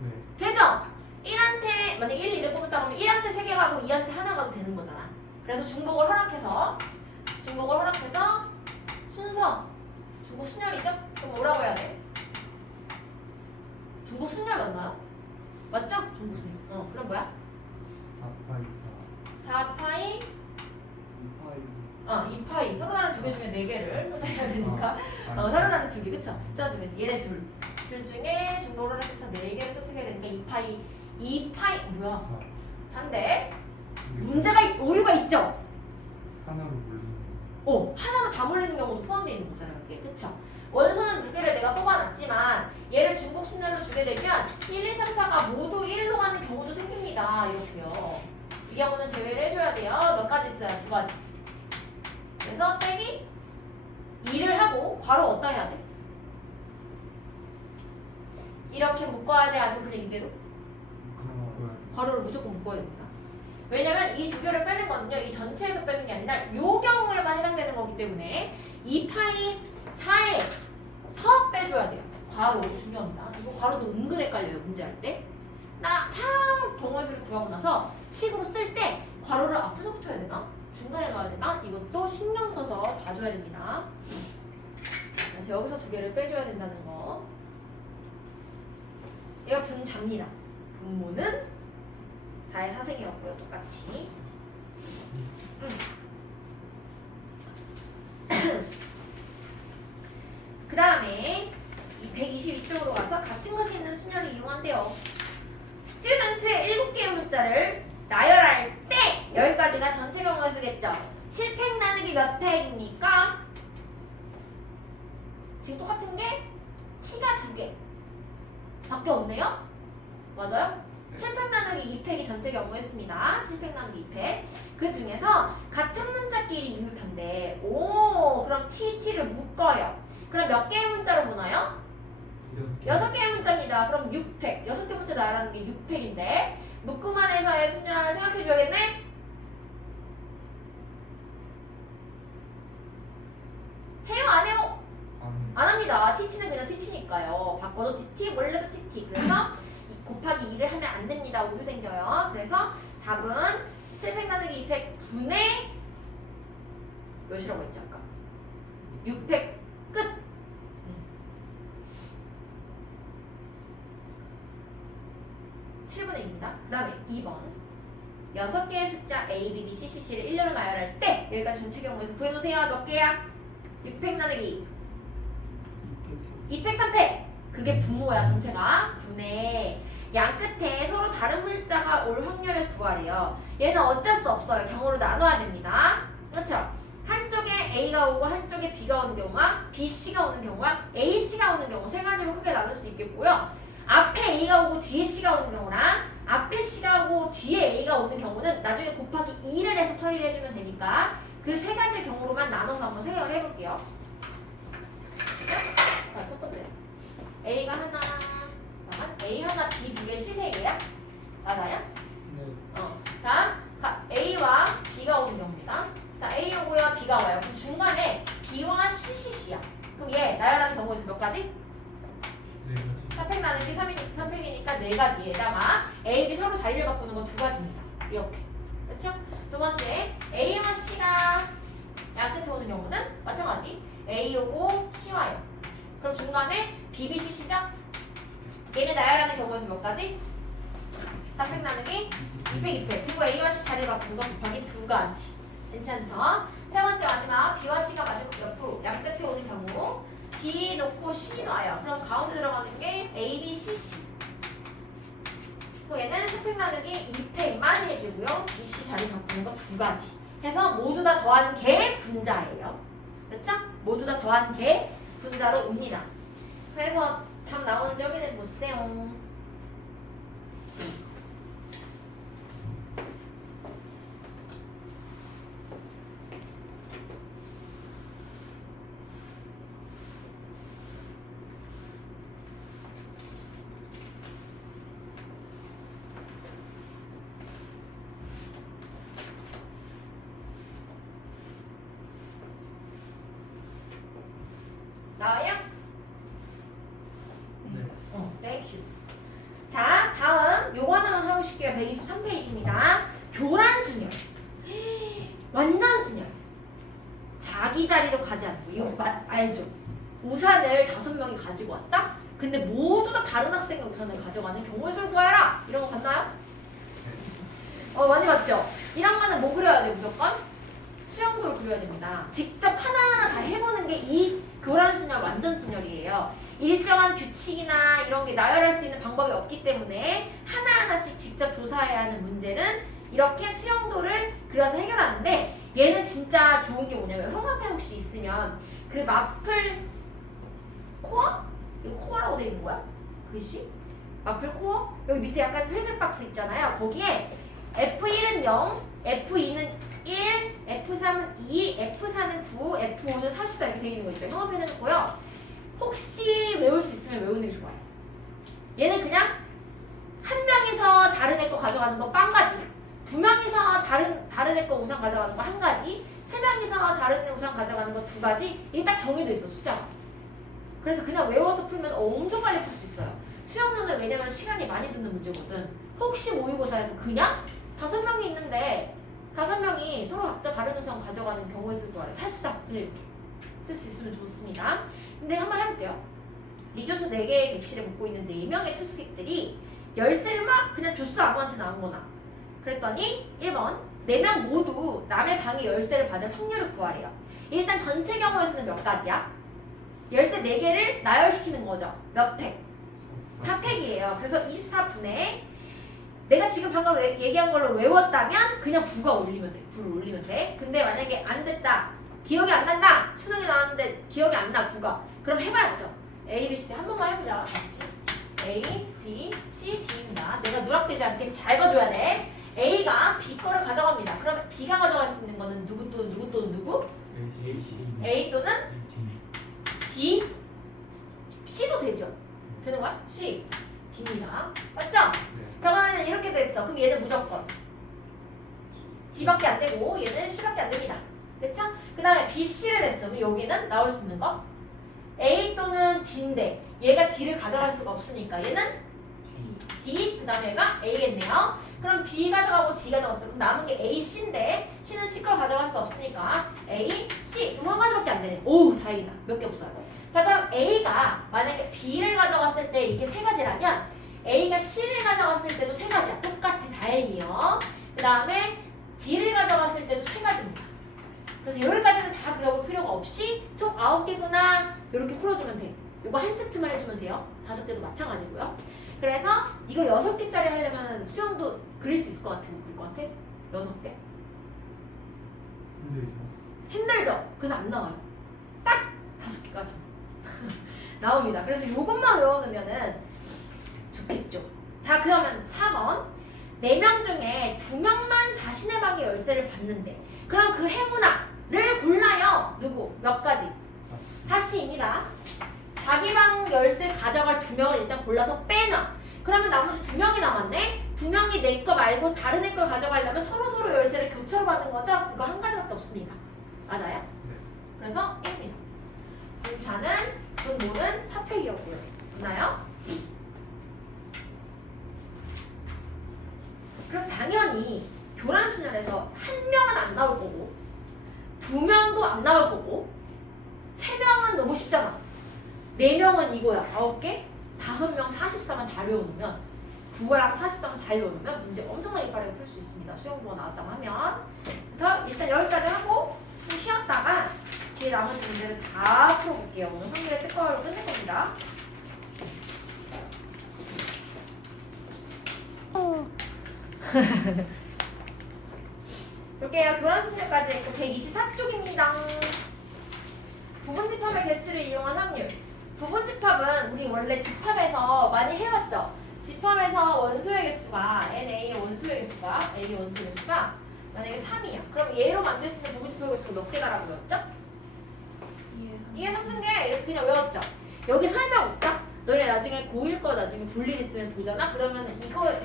네. 되죠? 1한테, 만약 1, 2를 뽑았다 그러면 1한테 3개 가고 2한테 하나 가도 되는 거잖아. 그래서 중복을 허락해서 순서, 중복 순열이죠? 그럼 뭐라고 해야 돼? 중복 순열 맞나요? 맞죠? 중복 순열. 그럼 뭐야? 4파이 2파이. 서로 다른 2개 중에 4개를 선택해야 되니까 서로 다른 2개, 그쵸? 숫자 중에서 얘네 둘 중에 중복을 허락해서 4개를 선택해야 되니까 2파이 뭐야? 4인데 문제가 오류가 있죠? 하나로 몰리는 하나만 다 몰리는 경우도 포함되어 있는 거잖아요. 그게. 그쵸? 원소는 2개를 내가 뽑아놨지만 얘를 중복 순열로 주게 되면 1, 2, 3, 4가 모두 1로 가는 경우도 생깁니다. 이렇게요. 이 경우는 제외를 해줘야 돼요. 몇 가지 있어요? 2가지. 그래서 빼기 2를 하고 괄호 어디다 해야 돼? 이렇게 묶어야 돼? 아니면 그냥 이대로? 괄호를 무조건 묶어야 된다. 왜냐면 이 2개를 빼는 거는요, 이 전체에서 빼는 게 아니라 요 경우에만 해당되는 거기 때문에 2파이 4에 서 빼줘야 돼요. 괄호 중요합니다. 이거 괄호도 은근 헷갈려요, 문제할 때. 다 경우의 수를 구하고 나서 식으로 쓸 때 괄호를 앞에서 붙여야 되나? 중간에 넣어야 되나? 이것도 신경 써서 봐줘야 됩니다. 그래서 여기서 2개를 빼줘야 된다는 거. 얘가 분자입니다. 분모는 4의 4승이었고요. 똑같이. 그 다음에 이 122쪽으로 가서 같은 것이 있는 순열을 이용한대요. 스튜던트의 7개의 문자를 나열할 때 여기까지가 전체 경우의 수겠죠. 7팩 나누기 몇 팩입니까? 지금 똑같은 게 t가 2개 밖에 없네요? 맞아요? 7팩 나누기 2팩이 전체 경우의 수입니다. 7팩 나누기 2팩. 그 중에서 같은 문자끼리 이웃한데, 그럼 t를 묶어요. 그럼 몇 개의 문자로 보나요? 6개의 문자입니다. 그럼 6팩. 6개 문자 나열하는 게 6팩인데, 묶음안에서의 순열을 생각해줘야겠네? 해요? 안 해요? 안 합니다. t는 그냥 t니까요. 바꿔도 t, 원래도 t. 그래서 곱하기 2를 하면 안 됩니다. 오류 생겨요. 그래서 답은 7팩 나누기 2팩 분의 몇이라고 했지 아까? 6팩 끝. 7분의 2입니다. 그 다음에 2번 6개의 숫자 A, B, B, C, C, C를 1렬로 나열할 때 여기까지 전체 경우에서 구해놓으세요. 몇 개야? 6팩 나누기 2팩 3팩. 그게 분모야. 전체가 분의 양 끝에 서로 다른 물자가 올 확률을 구하래요. 얘는 어쩔 수 없어요. 경우로 나눠야 됩니다. 그렇죠? 한 한쪽에 A가 오고 한쪽에 B가 오는 경우와 BC가 오는 경우와 AC가 오는 경우 세 가지로 크게 나눌 수 있겠고요. 앞에 A가 오고 뒤에 C가 오는 경우랑 앞에 C가 오고 뒤에 A가 오는 경우는 나중에 곱하기 2를 해서 처리를 해주면 되니까 그 세 가지 경우로만 나눠서 한번 생각을 해볼게요. 자, 첫 번째 A가 하나, A 하나, B 두 개, C 세 개야? 맞아요? 네. 자, A와 B가 오는 경우입니다. 자, A 오고요, B가 와요. 그럼 중간에 B와 C, C야. 그럼 얘 나열하는 경우에서 몇 가지? 네 가지. 4팩 나누기 3팩이니까 4가지에다가 A, B 서로 자리를 바꾸는 건 2가지입니다. 이렇게. 그렇죠? 두 번째, A와 C가 양 끝에 오는 경우는 마찬가지. A 오고 C 와요. 그럼 중간에 B, B, C, C죠? 얘를 나열하는 경우에서 몇 가지? 4팩 나누기 2팩, 2팩. 그리고 A와 C 자리를 바꾸는 거 곱하기 2가지. 괜찮죠? 세 번째 마지막 B와 C가 마지막 옆으로 양 끝에 오는 경우 B 놓고 C 놔요. 그럼 가운데 들어가는 게 A, B, C, C. 얘는 3팩 나누기 2팩만 해주고요. B, C 자리 바꾸는 거 2가지. 해서 모두 다 더한 개 분자예요. 그렇죠? 모두 다 더한 개 분자로 옵니다. 그래서 답 나오는지 확인해 보세요. 나와요? 네. 땡큐. 자, 다음 요거 하나만 하고 싶게요. 123페이지입니다. 교란순열. 완전 순열. 자기 자리로 가지 않고 이거 알죠? 우산을 5명이 가지고 왔다? 근데 모두 다 다른 학생의 우산을 가져가는 경우의 수를 구하라. 이런 거 봤나요? 많이 봤죠? 1학년은 뭐 그려야 돼 무조건? 수영도를 그려야 됩니다. 직접 하나하나 다 해보는 게 이 교란순열 완전 순열이에요. 일정한 규칙이나 이런 게 나열할 수 있는 방법이 없기 때문에 하나하나씩 직접 조사해야 하는 문제는 이렇게 수영도를 그려서 해결하는데 얘는 진짜 좋은 게 뭐냐면 형 앞에 혹시 있으면 그 마플 코어? 이거 코어라고 돼 있는 거야? 글씨? 마플 코어? 여기 밑에 약간 회색 박스 있잖아요. 거기에 F1은 0, F2는 1, F3은 2, F4는 9, F5는 40 이렇게 돼 있는 거 있죠. 형 앞에 해놓고요. 혹시 외울 수 있으면 외우는 게 좋아요. 얘는 그냥 한 명이서 다른 애 거 가져가는 거 0가지, 두 명이서 다른 애 거 우산 가져가는 거 1가지, 세 명이서 다른 애 우산 가져가는 거 2가지. 이게 딱 정해져 있어 숫자가. 그래서 그냥 외워서 풀면 엄청 빨리 풀 수 있어요. 수영료는 왜냐면 시간이 많이 드는 문제거든. 혹시 모의고사에서 그냥 5명이 있는데 5명이 서로 각자 다른 우산 가져가는 경우에 쓸 줄 알아요. 44 이렇게 쓸 수 있으면 좋습니다. 근데 한번 해볼게요. 리조트 4개의 객실에 묵고 있는 4명의 투숙객들이 열쇠를 막 그냥 줬어. 아무한테나 아무거나. 그랬더니 1번 4명 모두 남의 방에 열쇠를 받을 확률을 구하래요. 일단 전체 경우에서는 몇 가지야? 열쇠 4개를 나열시키는 거죠. 몇 팩? 4팩이에요. 그래서 24분에 내가 지금 방금 얘기한 걸로 외웠다면 그냥 9가 올리면 돼. 9를 올리면 돼. 근데 만약에 안 됐다. 기억이 안 난다. 수능이 나왔는데 기억이 안 나. 9가. 그럼 해봐야죠. A, B, C 한 번만 해보자. 같이. A, B, C, D입니다. 내가 누락되지 않게 잘 봐줘야 돼. A가 B 거를 가져갑니다. 그러면 B가 가져갈 수 있는 거는 누구 또는 누구 또는 누구? A 또는 D, C도 되죠? 되는 거야? C, D입니다. 맞죠? 자, 그러면 이렇게 됐어. 그럼 얘는 무조건 D밖에 안 되고 얘는 C밖에 안 됩니다. 그쵸? 그 다음에 B, C를 했어. 그럼 여기는 나올 수 있는 거? A 또는 D인데 얘가 D를 가져갈 수가 없으니까 얘는 D, 그 다음에 얘가 A겠네요. 그럼 B 가져가고 D 가져갔어. 그럼 남은 게 A, C인데 C는 C 걸 가져갈 수 없으니까 A, C. 그럼 한 가지밖에 안 되네. 오우, 다행이다. 몇 개 없어요. 자, 그럼 A가 만약에 B를 가져갔을 때 이게 3가지라면 A가 C를 가져갔을 때도 3가지야. 똑같아. 다행이요. 그 다음에 D를 가져갔을 때도 3가지입니다. 그래서 여기까지는 다 그려볼 필요가 없이 총 9개구나 이렇게 풀어주면 돼. 이거 한 세트만 해주면 돼요. 5개도 마찬가지고요. 그래서 이거 6개짜리 하려면 수영도 그릴 수 있을 것 같아. 못 그릴 것 같아? 6개? 힘들죠. 힘들죠? 그래서 안 나와요. 딱 5개까지 나옵니다. 그래서 요것만 외워놓으면은 좋겠죠. 자, 그러면 4번. 4명 중에 2명만 자신의 방의 열쇠를 받는데, 그럼 그 행운아를 골라요. 누구? 몇 가지? 4씨입니다. 자기 방 열쇠 가져갈 2명을 일단 골라서 빼놔. 그러면 나머지 2명이 남았네? 2명이 내 거 말고 다른 애 걸 가져가려면 서로 열쇠를 교차로 받는 거죠? 그거 한 가지밖에 없습니다. 맞아요? 네. 그래서 1입니다. 분차는 분모는 4팩이었고요. 맞나요? 그래서 당연히 교란순열에서 1명은 안 나올 거고 2명도 안 나올 거고 3명은 너무 쉽잖아. 4명은 이거야. 9개? 5명 44만 잘 외워놓으면 9랑 43만 잘 외워놓으면 문제 엄청나게 빠르게 풀 수 있습니다. 수영보가 나왔다고 하면. 그래서 일단 여기까지 하고 좀 쉬었다가 뒤에 나머지 문제를 다 풀어볼게요. 오늘 확률의 특허로 끝낼 겁니다. 볼게요. 교란순열까지 했고 124쪽입니다. 부분집합의 개수를 이용한 확률. 부분집합은 우리 원래 집합에서 많이 해왔죠. 집합에서 원소의 개수가 NA의 원소의 개수가 A 원소의 개수가 만약에 3이야. 그럼 얘로 만들 수 있는 부분집합의 개수가 몇 개다라고 외웠죠? 2의 3승계 이렇게 그냥 외웠죠. 여기 설명 없죠? 너네 나중에 고1 거 나중에 볼 일 있으면 보잖아? 그러면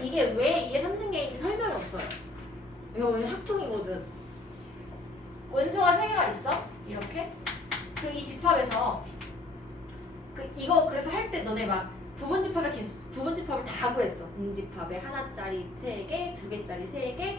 이게 왜 2의 3승계인지 설명이 없어요. 이거 오늘 합통이거든. 원소가 3개가 있어. 이렇게. 그리고 이 집합에서 이거 그래서 할 때 너네 막 부분집합의 개수, 부분집합을 다 구했어. 공집합에 하나짜리 3개, 2개짜리 3개,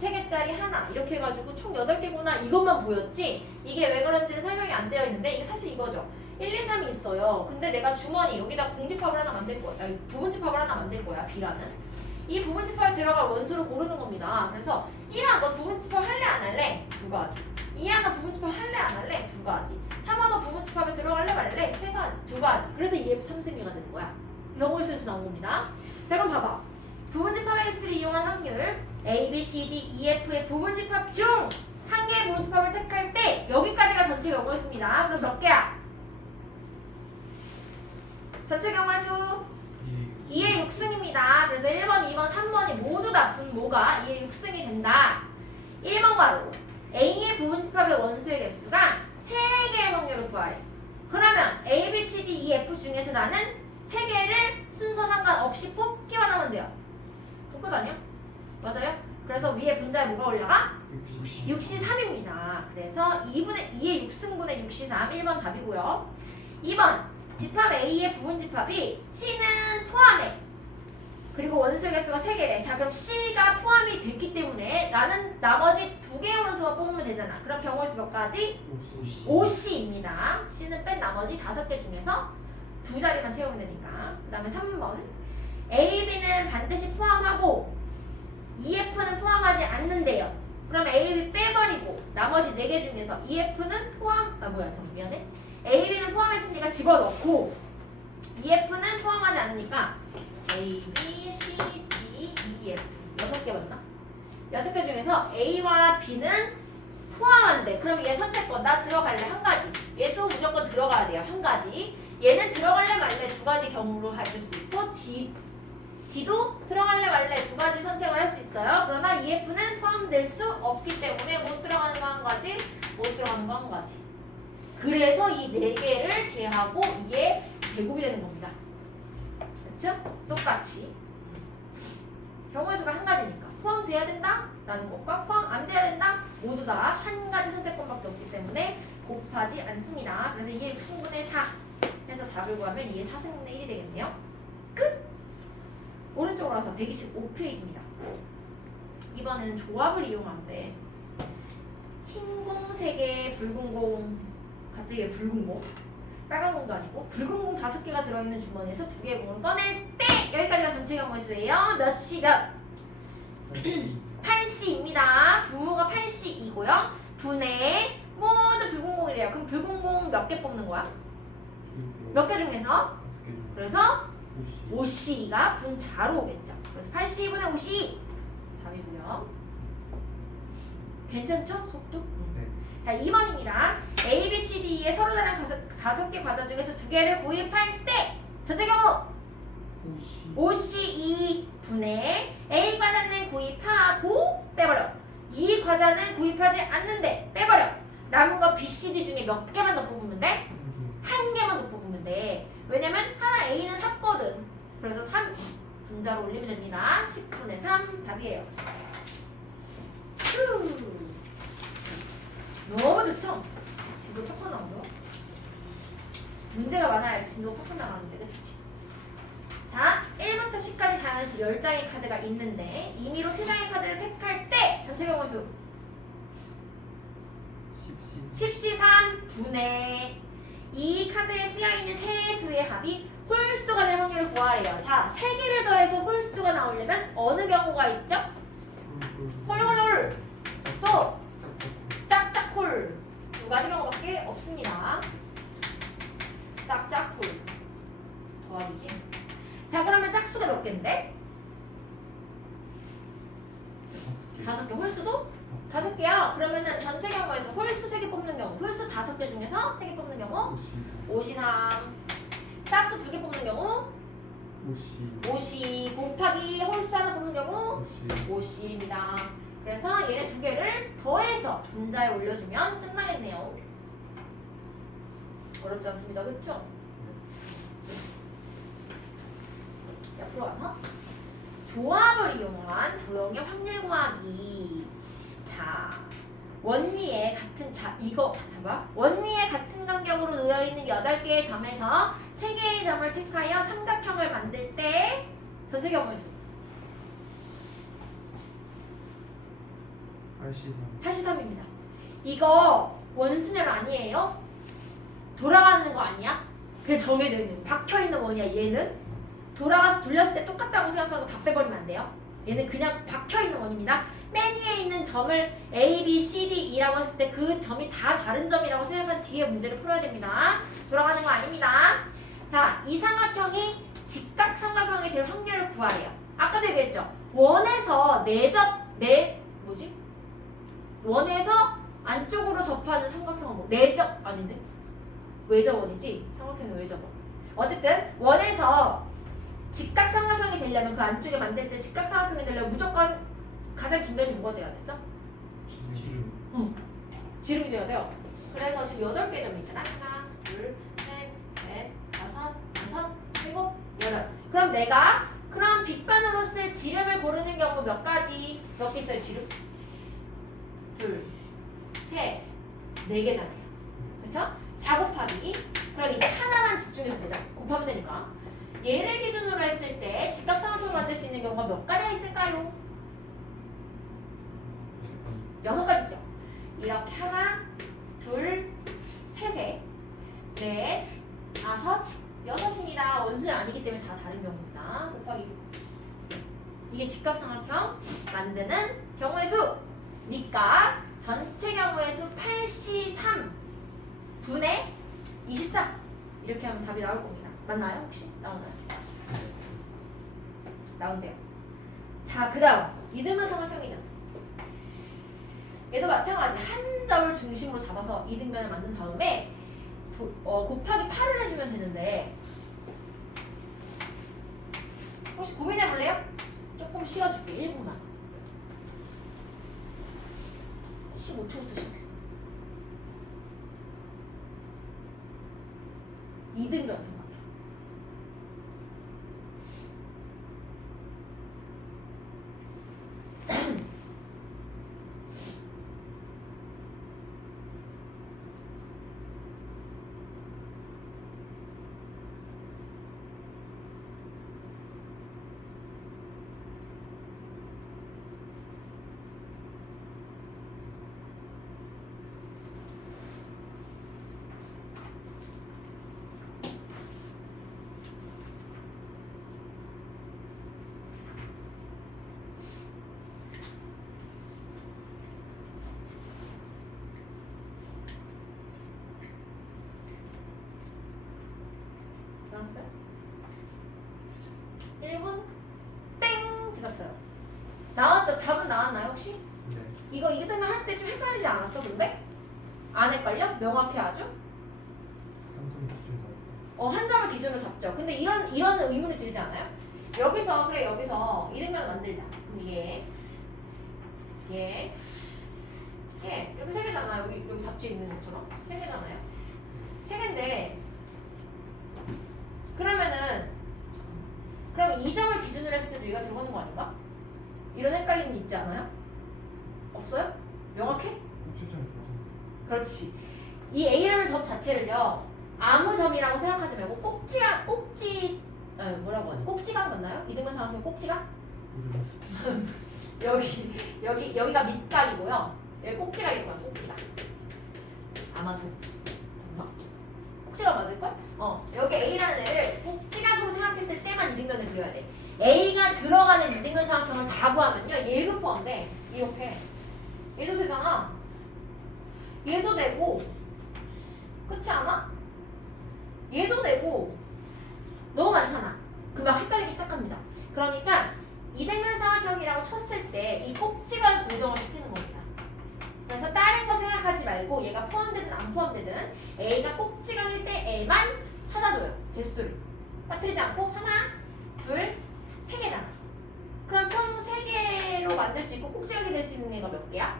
3개짜리 하나 이렇게 해가지고 총 8개구나 이것만 보였지 이게 왜 그런지는 설명이 안 되어 있는데 이게 사실 이거죠. 1, 2, 3이 있어요. 근데 내가 주머니 여기다 공집합을 하나 만들 거야. 아니, 부분집합을 하나 만들 거야. B라는. 이 부분집합에 들어갈 원소를 고르는 겁니다. 그래서 1아 너 부분집합 할래 안 할래? 2가지. 2아 너 부분집합 할래 안 할래? 2가지. 3아 너 부분집합에 들어갈래 말래? 2가지. 그래서 2F 3승계가 되는 거야. 경우의 수에서 나온 겁니다. 자 그럼 봐봐. 부분집합의 개수를 이용한 확률 A, B, C, D, E, F의 부분집합 중 한 개의 부분집합을 택할 때 여기까지가 전체 경우의 수입니다. 그럼 몇 개야? 전체 경우의 수 2의 6승입니다. 그래서 1번, 2번, 3번이 모두 다 분모가 2의 6승이 된다. 1번 가로 A의 부분집합의 원소의 개수가 3개의 확률을 구하래. 그러면 A, B, C, D, E, F 중에서 나는 3개를 순서 상관없이 뽑기만 하면 돼요. 똑같 아니야? 맞아요? 그래서 위에 분자에 뭐가 올라가? 63입니다. 그래서 2의 6승분의 63 1번 답이고요. 2번 집합 A의 부분집합이 C는 포함해. 그리고 원소의 개수가 3개래. 자 그럼 C가 포함이 됐기 때문에 나는 나머지 2개의 원소만 뽑으면 되잖아. 그럼 경우의 수 몇 가지? 5C입니다. C는 뺀 나머지 5개 중에서 2자리만 채우면 되니까. 그 다음에 3번 A, B는 반드시 포함하고 EF는 포함하지 않는데요. 그럼 A, B 빼버리고 나머지 4개 중에서 EF는 미안해. A, B는 포함했으니까 집어넣고 EF는 포함하지 않으니까 A, B, C, D, E, F 6개 맞나? 6개 중에서 A와 B는 포함한대. 그럼 얘 선택권 나 들어갈래 한 가지. 얘도 무조건 들어가야 돼요 한 가지. 얘는 들어갈래 말래 2가지 경우로 해줄 수 있고 D도 들어갈래 말래 2가지 선택을 할 수 있어요. 그러나 EF는 포함될 수 없기 때문에 못 들어가는 거 한 가지, 못 들어가는 거 한 가지. 그래서 이 4개를 제하고 2의 제곱이 되는 겁니다. 그렇죠? 똑같이 경우의 수가 한 가지니까 포함돼야 된다 라는 것과 포함 안 돼야 된다 모두 다 한 가지 선택권밖에 없기 때문에 곱하지 않습니다. 그래서 2의 6승분의 4 해서 답을 구하면 2의 4승분의 1이 되겠네요. 끝! 오른쪽으로 와서 125페이지입니다. 이번에는 조합을 이용하는데 흰 공 3개, 붉은 공 갑자기 왜 붉은 공? 빨간 공도 아니고 붉은 공 5개가 들어있는 주머니에서 2개의 공을 꺼낼 때 여기까지가 전체 경우의 수예요. 몇 시 몇? 8C입니다. 분모가 8C이고요. 분의 모두 붉은 공이래요. 그럼 붉은 공 몇 개 뽑는 거야? 몇 개 중에서? 그래서 5C가 분자로 오겠죠. 그래서 8C분의 5C 답이고요. 괜찮죠? 속도? 네. 자, 2번입니다. A, B, C, D의 서로 다른 5개 과자 중에서 2개를 구입할 때 전체 경우 OC 2분의 A 과자는 구입하고 빼버려. 이 과자는 구입하지 않는데 빼버려. 남은 거 B, C, D 중에 몇 개만 더 뽑으면 돼? 한 개만 더 뽑으면 돼. 왜냐면 하나 A는 샀거든. 그래서 3 분자로 올리면 됩니다. 10분의 3 답이에요. 휴. 너무 좋죠? 진도 팍팍 나오죠? 문제가 많아야 진도 팍팍 나가는데, 그치? 자, 1부터 10까지 자연수 10장의 카드가 있는데 임의로 3장의 카드를 택할 때 전체 경우 수 10C 3분의 이 카드에 쓰여있는 세 수의 합이 홀수가 될 확률을 구하래요. 자, 3개를 더해서 홀수가 나오려면 어느 경우가 있죠? 홀홀홀. 또 짝짝홀. 2가지 경우밖에 없습니다. 짝짝홀. 더하기지. 자, 그러면 짝수가 몇 개인데? 5개. 홀수도 5개야. 그러면은 전체 경우에서 홀수 3개 뽑는 경우, 홀수 5개 중에서 3개 뽑는 경우 5C3. 짝수 2개 뽑는 경우 5C 곱하기 홀수 하나 뽑는 경우 5C입니다. 그래서 얘네 2개를 더해서 분자에 올려주면 끝나겠네요. 어렵지 않습니다. 그쵸? 옆으로 와서 조합을 이용한 도형의 확률 구하기. 자, 원위에 같은 이거 잡아. 원위에 같은 간격으로 놓여 있는 8개의 점에서 3개의 점을 택하여 삼각형을 만들 때 전체 경우의 수 83입니다. 이거 원수열 아니에요? 돌아가는 거 아니야? 그냥 정해져 있는 박혀 있는 원이야. 얘는 돌아가서 돌렸을 때 똑같다고 생각하고 다 빼버리면 안 돼요. 얘는 그냥 박혀 있는 원입니다. 맨 위에 있는 점을 A, B, C, D, E라고 했을 때 그 점이 다 다른 점이라고 생각한 뒤에 문제를 풀어야 됩니다. 돌아가는 거 아닙니다. 자, 이 삼각형이 직각삼각형이 될 확률을 구하래요. 아까도 얘기했죠. 원에서 원에서 안쪽으로 접하는 삼각형은 뭐? 내접 아닌데? 외접원이지? 삼각형이 외접원. 어쨌든 원에서 직각삼각형이 되려면 그 안쪽에 만들 때 직각삼각형이 되려면 무조건 가장 긴 면이 뭐가 돼야 되죠? 지름이 돼야 돼요. 그래서 지금 8개 점이 있잖아. 하나, 둘, 셋, 넷, 다섯, 여섯, 일곱, 여덟. 그럼 빗변으로 쓸 지름을 고르는 경우 몇 가지? 몇 개 있어요, 지름? 둘, 셋, 4개잖아요. 그쵸? 4 곱하기. 그럼 이제 하나만 집중해서 보자. 곱하면 되니까. 얘를 기준으로 했을 때 직각삼각형을 만들 수 있는 경우가 몇 가지가 있을까요? 6가지죠. 이렇게 하나, 둘, 셋, 넷, 다섯, 6입니다. 원수는 아니기 때문에 다 다른 경우입니다. 곱하기. 이게 직각삼각형 만드는 경우의 수니까 전체 경우의 수 83 분의 24 이렇게 하면 답이 나올 겁니다. 맞나요? 혹시? 나오나요? 나온대요. 자, 그 다음 이등변 삼각형이잖아. 얘도 마찬가지. 한 점을 중심으로 잡아서 이등변을 만든 다음에 곱하기 8을 해주면 되는데 혹시 고민해 볼래요? 조금 쉬어줄게. 1분만. 15초부터 시작했어. 이등변 삼각형. 나왔어요? 1분 땡 지났어요. 나왔죠? 답은 나왔나요 혹시? 네. 이거 이등변 할 때 좀 헷갈리지 않았어 근데? 안 헷갈려? 명확해 아주? 삼성 기준 한 점을 기준으로 잡죠. 근데 이런 의문이 들지 않아요? 여기서 이등변 만들자. 그럼 얘 이렇게 세 개잖아. 여기 잡지 있는 것처럼 세 개잖아요. 세 개인데 그러면 이 점을 기준으로 했을 때도 얘가 들어가는 거 아닌가? 이런 헷갈림이 있지 않아요? 없어요? 명확해? 꼭지점이 들어가는 그렇지. 이 A라는 점 자체를요 아무 점이라고 생각하지 말고 뭐라고 하지? 꼭지각 맞나요? 이등변 삼각형 꼭지각? 여기가 밑각이고요. 여기 꼭지각이고요. 꼭지각. 아마도 꼭지각 맞을걸? 여기 A라는 애를 꼭지각으로 생각했을 때만 이등변을 그려야 돼. A가 들어가는 이등변 삼각형을 다 구하면요 얘도 포함돼. 이렇게 얘도 되잖아. 얘도 되고 그렇지 않아? 얘도 되고 너무 많잖아. 금방 헷갈리기 시작합니다. 그러니까 이등변 삼각형이라고 쳤을 때 이 꼭지각을 고정을 시키는 겁니다. 그래서 다른 거 생각하지 말고 얘가 포함되든 안 포함되든 A가 꼭지각일 때에만 찾아줘요. 개수를 빠뜨리지 않고 하나, 둘, 세 개잖아. 그럼 총 3개로 만들 수 있고 꼭지각이 될 수 있는 애가 몇 개야?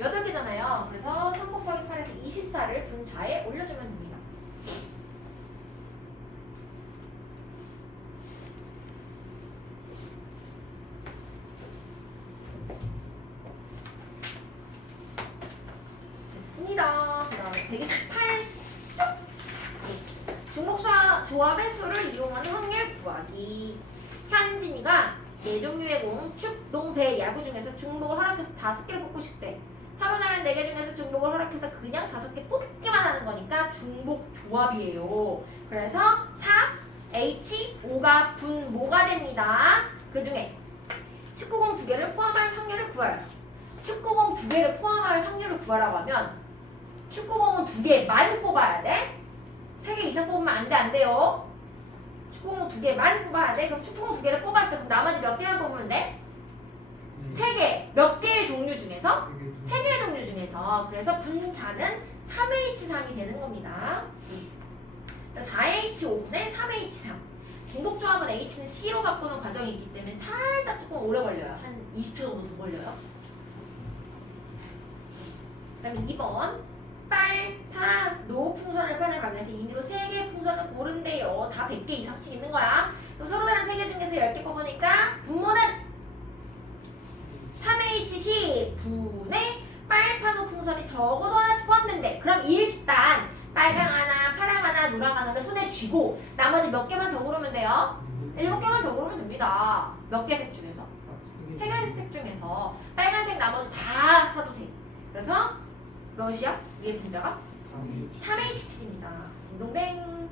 8개잖아요. 그래서 3 곱하기 8에서 24를 분자에 올려주면 됩니다. 됐습니다. 그 다음에 128 중복수와 조합의 수를 이용하는 확률 구하기. 현진이가 4종류의 공, 축, 농, 배, 야구 중에서 중복을 허락해서 5개를 뽑고 싶대. 서로 다른 4개 중에서 중복을 허락해서 그냥 5개 뽑기만 하는 거니까 중복 조합이에요. 그래서 4, H, 5가 분모가 됩니다. 그 중에 축구공 2개를 포함할 확률을 구하여. 축구공 2개를 포함할 확률을 구하라고 하면 축구공은 2개만 뽑아야 돼. 3개 이상 뽑으면 안 돼요. 축구공 2개만 뽑아야 돼. 그럼 축구공 2개를 뽑았어. 그럼 나머지 몇 개만 뽑으면 돼? 3개. 몇 개의 종류 중에서? 3개의 종류 중에서. 그래서 분자는 3H3이 되는 겁니다. 4H5분의 3H3. 중복조합은 H는 C로 바꾸는 과정이 있기 때문에 살짝 조금 오래 걸려요. 한 20초 정도 더 걸려요. 그 다음에 2번. 빨, 파, 노 풍선을 파는 가게에서 임의로 3개의 풍선을 고른대요. 다 100개 이상씩 있는 거야. 그럼 서로 다른 3개 중에서 10개 뽑으니까 분모는 3H10 분의 빨, 파, 노 풍선이 적어도 하나씩 포함된대. 그럼 일단 빨강 하나, 파랑 하나, 노랑 하나를 손에 쥐고 나머지 몇 개만 더 고르면 돼요? 7개만 더 고르면 됩니다. 몇 개 색 중에서? 3개 색 중에서 빨간색 나머지 다 사도 돼. 그래서 몇이야? 이게 분자가? 3H7입니다. 딩동댕.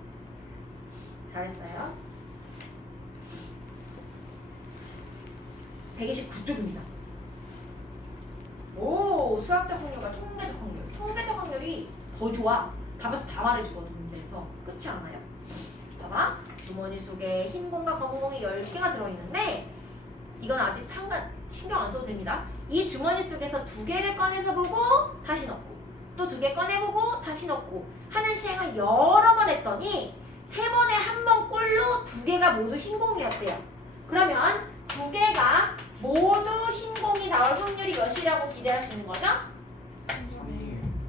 잘했어요. 129쪽입니다. 오, 수학적 확률과 통계적 확률. 통계적 확률이 더 좋아. 답에서 다 말해주거든, 문제에서. 끝이 않아요. 봐봐. 주머니 속에 흰 공과 검은 공이 10개가 들어있는데 이건 아직 신경 안 써도 됩니다. 이 주머니 속에서 2개를 꺼내서 보고 다시 넣고 또 2개 꺼내보고 다시 넣고 하는 시행을 여러 번 했더니 3번에 한 번 꼴로 2개가 모두 흰 공이었대요. 그러면 2개가 모두 흰 공이 나올 확률이 몇이라고 기대할 수 있는 거죠?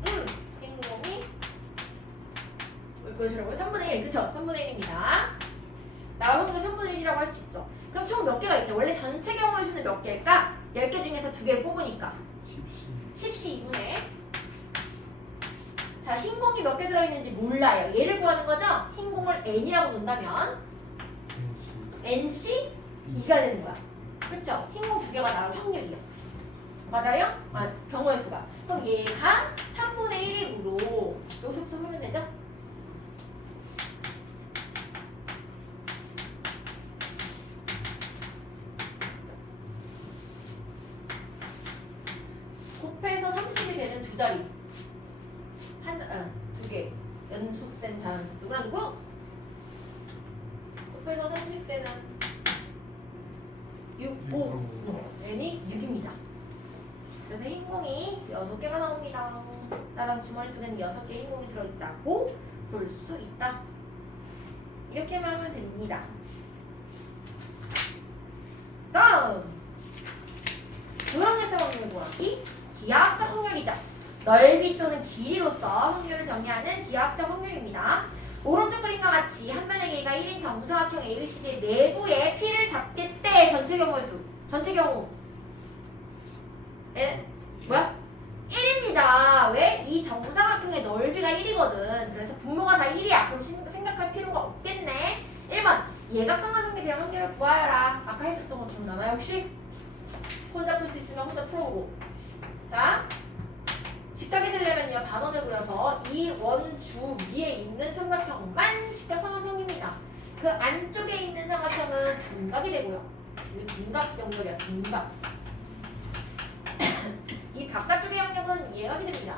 흰 공이 몇이라고요? 3분의 1, 그쵸? 3분의 1입니다. 나올 확률 3분의 1이라고 할 수 있어. 그럼 총 몇 개가 있죠? 원래 전체 경우의 수는 몇 개일까? 10개 중에서 2개를 뽑으니까 10시 2분의 자, 흰 공이 몇 개 들어있는지 몰라요. 얘를 구하는 거죠? 흰 공을 N이라고 놓는다면 NC 2가 되는 거야. 그쵸? 흰 공 2개가 나올 확률이요. 맞아요? 경우의 수가. 그럼 얘가 3분의 1이므로 여기서부터 하면 되죠? 곱해서 30이 되는 두 자리. 2개. 연속된 자연수. 누구랑 누구? 곱해서 30되는 6, 5. n이 6입니다. 그래서 흰 공이 6개가 나옵니다. 따라서 주머니 속에는 6개의 흰 공이 들어있다고 볼 수 있다. 이렇게만 하면 됩니다. 다음 조형에서 확률 구하기. 기하학적 확률이죠. 넓이 또는 길이로서 확률을 정의하는 기하학적 확률입니다. 오른쪽 그림과 같이 한 변의 길이가 1인 정사각형 ABCD의 내부에 P를 잡겠대. 전체 경우의 수. 전체 경우. 뭐야? 1입니다. 왜? 이 정사각형의 넓이가 1이거든. 그래서 분모가 다 1이야. 그럼 생각할 필요가 없겠네. 1번. 예각삼각형에 대한 확률을 구하여라. 아까 했었던 거 기억나나요 혹시? 혼자 풀 수 있으면 혼자 풀어보고. 자. 직각이 되려면요 반원을 그려서 이 원주 위에 있는 삼각형만 직각삼각형입니다. 그 안쪽에 있는 삼각형은 둔각이 되고요. 이 둔각 영역이야 둔각. 이 바깥쪽의 영역은 예각이 됩니다.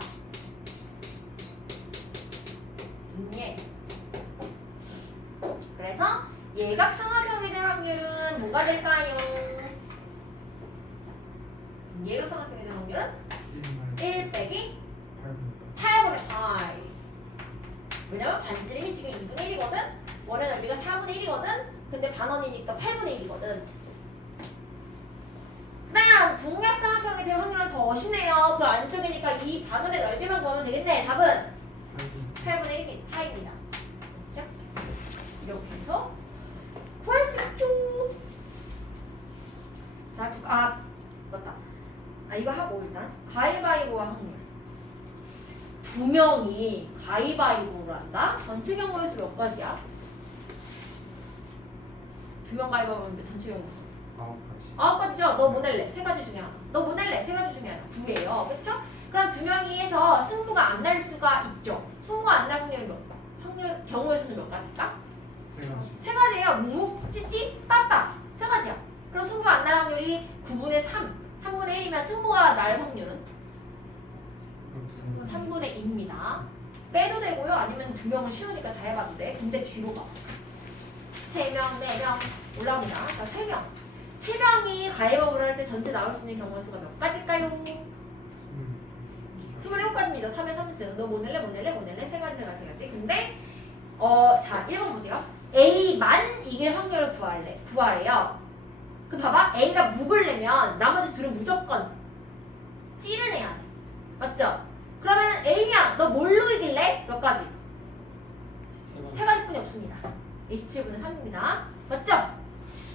둔예. 그래서 예각 삼각형이 될 확률은 뭐가 될까요? 예각 삼각형이 될 확률은 1 빼기 8분의 8. 왜냐면 반지름이 지금 2분의 1이거든? 원의 넓이가 4분의 1이거든? 근데 반원이니까 8분의 1이거든. 그다음 둔각삼각형이 될 확률은 더 쉽네요. 그 안쪽이니까 이 바늘의 넓이만 구하면 되겠네. 답은 8분의 1입니다. 이렇게 해서 구할 수 있죠. 자, 맞다. 이거 하고 일단 가위바위보와 확률. 두 명이 가위바위보를 한다? 전체 경우의 수 몇 가지야? 두 명 가위바위보면 전체 경우의 수 9가지. 9가지죠? 너 뭐 낼래? 3가지 중에 하나. 너 뭐 낼래? 3가지 중에 하나. 9예요. 그쵸? 그럼 두 명이 해서 승부가 안 날 수가 있죠. 승부가 안 날 확률 경우의 수는 몇 가지일까? 3가지. 3가지예요. 묵묵, 찌찌, 빠빠. 3가지야. 그럼 승부가 안 날 확률이 9분의 3. 3분의 1이면 승부가 날 확률은 3분의 2입니다. 빼도 되고요. 아니면 두 명은 쉬우니까 다 해봐도 돼. 근데 뒤로 가. 3명, 4명 올라옵니다. 자, 3명. 3명이 가위바위보를 할 때 전체 나올 수 있는 경우의 수가 몇 가지일까요? 27가지입니다. 3의 3승. 너 뭐 낼래? 3가지. 근데 자, 1번 보세요. A만 이길 확률을 구하래요. 그럼 봐봐. A가 묵을 내면 나머지 둘은 무조건 찌를 내야 돼. 맞죠? 그러면 A야 너 뭘로 이길래? 몇 가지? 3가지뿐이 없습니다. 27분의 3입니다. 맞죠?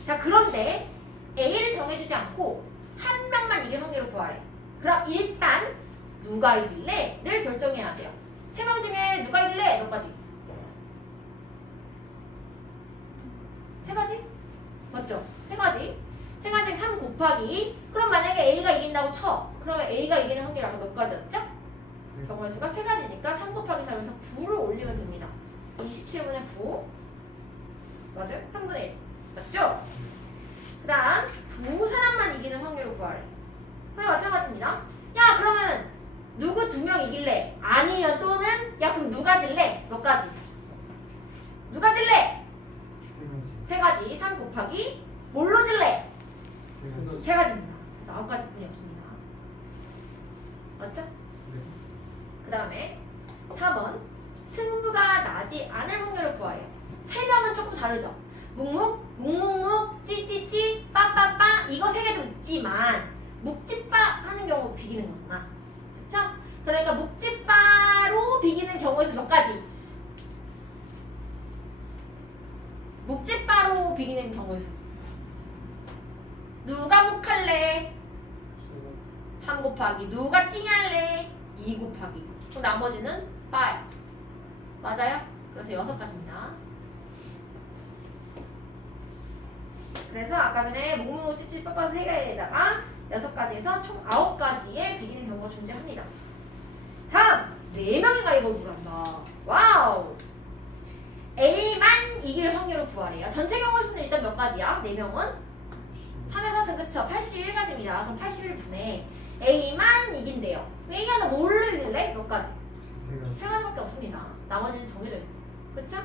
자, 그런데 A를 정해주지 않고 한 명만 이길 확률을 구하래. 그럼 일단 누가 이길래?를 결정해야 돼요. 3명 중에 누가 이길래? 몇 가지? 3가지? 맞죠? 3가지. 3가지 3 곱하기. 그럼 만약에 A가 이긴다고 쳐. 그러면 A가 이기는 확률이 아까 몇 가지였죠? 경우의 수가 3가지니까 3 곱하기 3에서 9를 올리면 됩니다. 27분의 9. 맞아요? 3분의 1. 맞죠? 그 다음 두 사람만 이기는 확률을 구하래. 왜 마찬가지입니다. 야 그러면 누구 2명 이길래? 아니면 또는 야 그럼 누가 질래? 몇 가지? 누가 질래? 3가지. 3 곱하기 뭘로 질래? 3가지입니다. 그래서 9가지뿐이 없습니다. 맞죠? 그 다음에 4번 승부가 나지 않을 확률을 구하래요. 3명은 조금 다르죠. 묵묵, 찌찌찌, 빠빠빠 이거 3개도 있지만 묵찌빠 하는 경우 비기는 거잖아. 그쵸? 그러니까 묵찌빠로 비기는 경우에서 몇 가지? 묵찌빠로 비기는 경우에서 누가 묵할래? 3 곱하기 누가 찡할래? 2 곱하기 그럼 나머지는 빠야. 맞아요? 그래서 6가지입니다. 그래서 아까 전에 묵묵, 찌찌, 빠빠 3개에다가 6가지에서 총 9가지의 비기는 경우가 존재합니다. 다음 4명이 가위바위보를 한다. 와우. A만 이길 확률을 구하래요. 전체 경우의 수는 일단 몇 가지야? 4명은 3의 4승 그쵸? 81가지입니다. 그럼 81분의 A만 이긴대요. A가 너 뭘로 이길래? 몇 가지? 3가지밖에 없습니다. 나머지는 정해져 있어. 그쵸?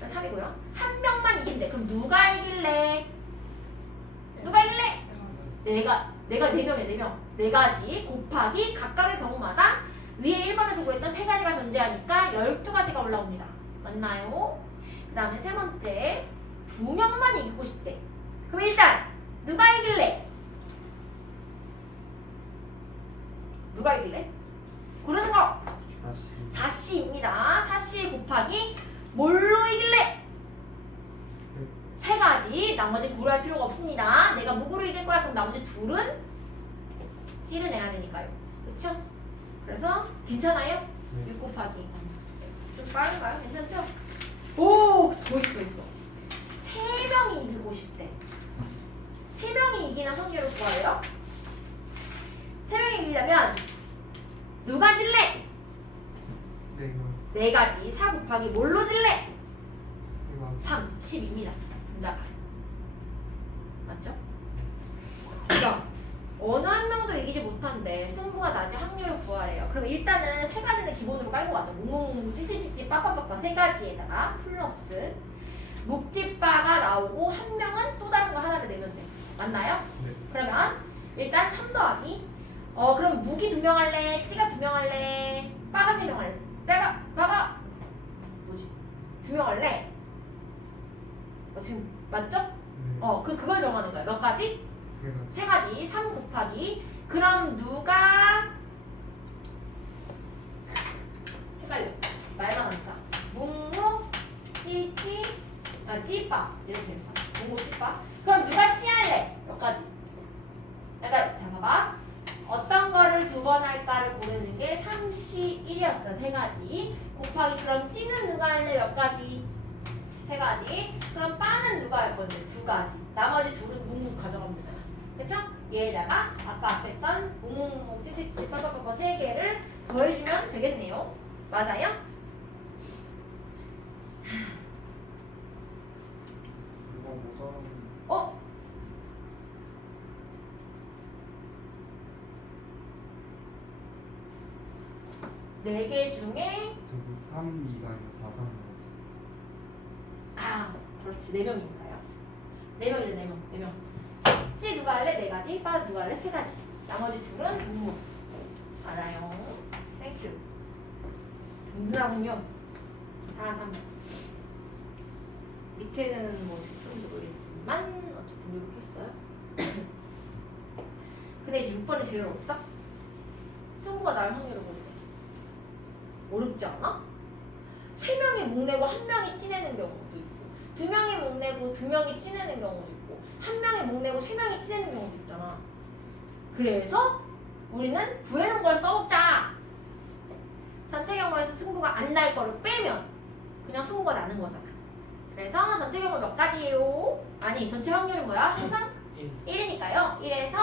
3이고요. 한 명만 이긴대. 그럼 누가 이길래? 누가 이길래? 내가 4명이야 4명 4가지 곱하기 각각의 경우마다 위에 1번에서 구했던 3가지가 존재하니까 12가지가 올라옵니다. 맞나요? 그 다음에 세 번째 2명만 이기고 싶대. 그럼 일단 누가 이길래? 누가 이길래? 고르는 거 4C입니다. 4C 곱하기 뭘로 이길래? 3가지. 나머지 고려할 필요가 없습니다. 내가 무구로 이길 거야. 그럼 나머지 둘은 C를 내야 되니까요. 그쵸? 그래서 괜찮아요? 네. 6 곱하기 좀 빠른가요? 괜찮죠? 오! 더 있어 3명이 이기고 싶대. 3명이 이기는 확률을 구하래요. 3명이 이기려면 누가 질래? 4가지 4 곱하기 뭘로 질래? 3, 10입니다. 분자가 맞죠? 그럼 어느 한 명도 이기지 못한데 승부가 나지 확률을 구하래요. 그럼 일단은 3가지는 기본으로 깔고 가죠. 뭉뭉뭉 찌찌찌찌 빠빠빠빠 3가지에다가 플러스 묵찌빠가 나오고 한 명은 또 다른 거 하나를 내면 돼. 맞나요? 네. 그러면 일단 3 더하기 그럼 묵이 2명 할래? 찌가 2명 할래? 빠가 3명 할래? 빠가 뭐지? 2명 할래? 지금 맞죠? 그럼 그걸 정하는 거야. 몇 가지? 3가지 3 곱하기 그럼 누가 헷갈려 말만 하니까 묵묵 찌찌 찌빠 이렇게 했어. 묵묵 찌빠 그럼 누가 찌할래? 몇 가지? 그러니까 자 봐봐 어떤 거를 2번 할까를 고르는 게 3C 1이었어. 3가지 곱하기 그럼 찌는 누가 할래? 몇 가지? 3가지 그럼 빠는 누가 할 건데? 2가지 나머지 둘은 묵묵 가져가면 되잖아. 그쵸? 얘에다가 아까 앞에 했던 몽몽몽 찌찌찌 빠빠빠빠 3개를 더해주면 되겠네요. 맞아요? 이거 모자란 어? 네 개 중에 저기 3, 2가 아니라 4, 3 그렇지 4명이니까요. 4명이죠 4명 찌 누가 할래? 4가지 빠 누가 할래? 3가지 나머지 둘은 묵묵 알아요. 땡큐 든든하군요. 다 3명 밑에는 뭐 좀 모르겠지만 어쨌든 이렇게 했어요. 근데 이제 6번이 제일 어렵다? 승부가 날 확률을 보는데 어렵지 않아? 3명이 목내고 1명이 찌내는 경우도 있고 2명이 목내고 2명이 찌내는 경우도 있고 1명이 목내고 3명이 찌내는 경우도 있잖아. 그래서 우리는 구해놓은 걸 써먹자. 전체 경우에서 승부가 안 날 거를 빼면 그냥 승부가 나는 거잖아. 그래서 전체 경우 몇 가지예요? 아니 전체 확률은 뭐야? 항상 1이니까요. 1에서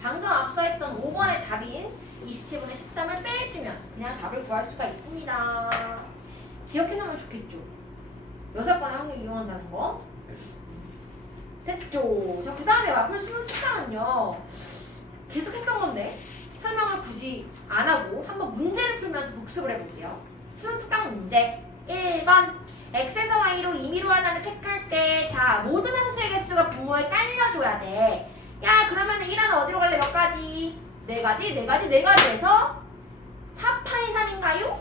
방금 앞서 했던 5번의 답인 27분의 13을 빼주면 그냥 답을 구할 수가 있습니다. 기억해놓으면 좋겠죠? 6번의 확률 이용한다는 거. 됐죠? 자, 그 다음에 와플 수능 특강은요. 계속 했던 건데 설명을 굳이 안 하고 한번 문제를 풀면서 복습을 해볼게요. 수능 특강 문제 1번 x에서 y로 임의로 하나를 택할 때 자 모든 함수의 개수가 분모에 딸려줘야 돼. 야 그러면 1하나 어디로 갈래? 몇 가지? 4가지에서 4파이 3인가요?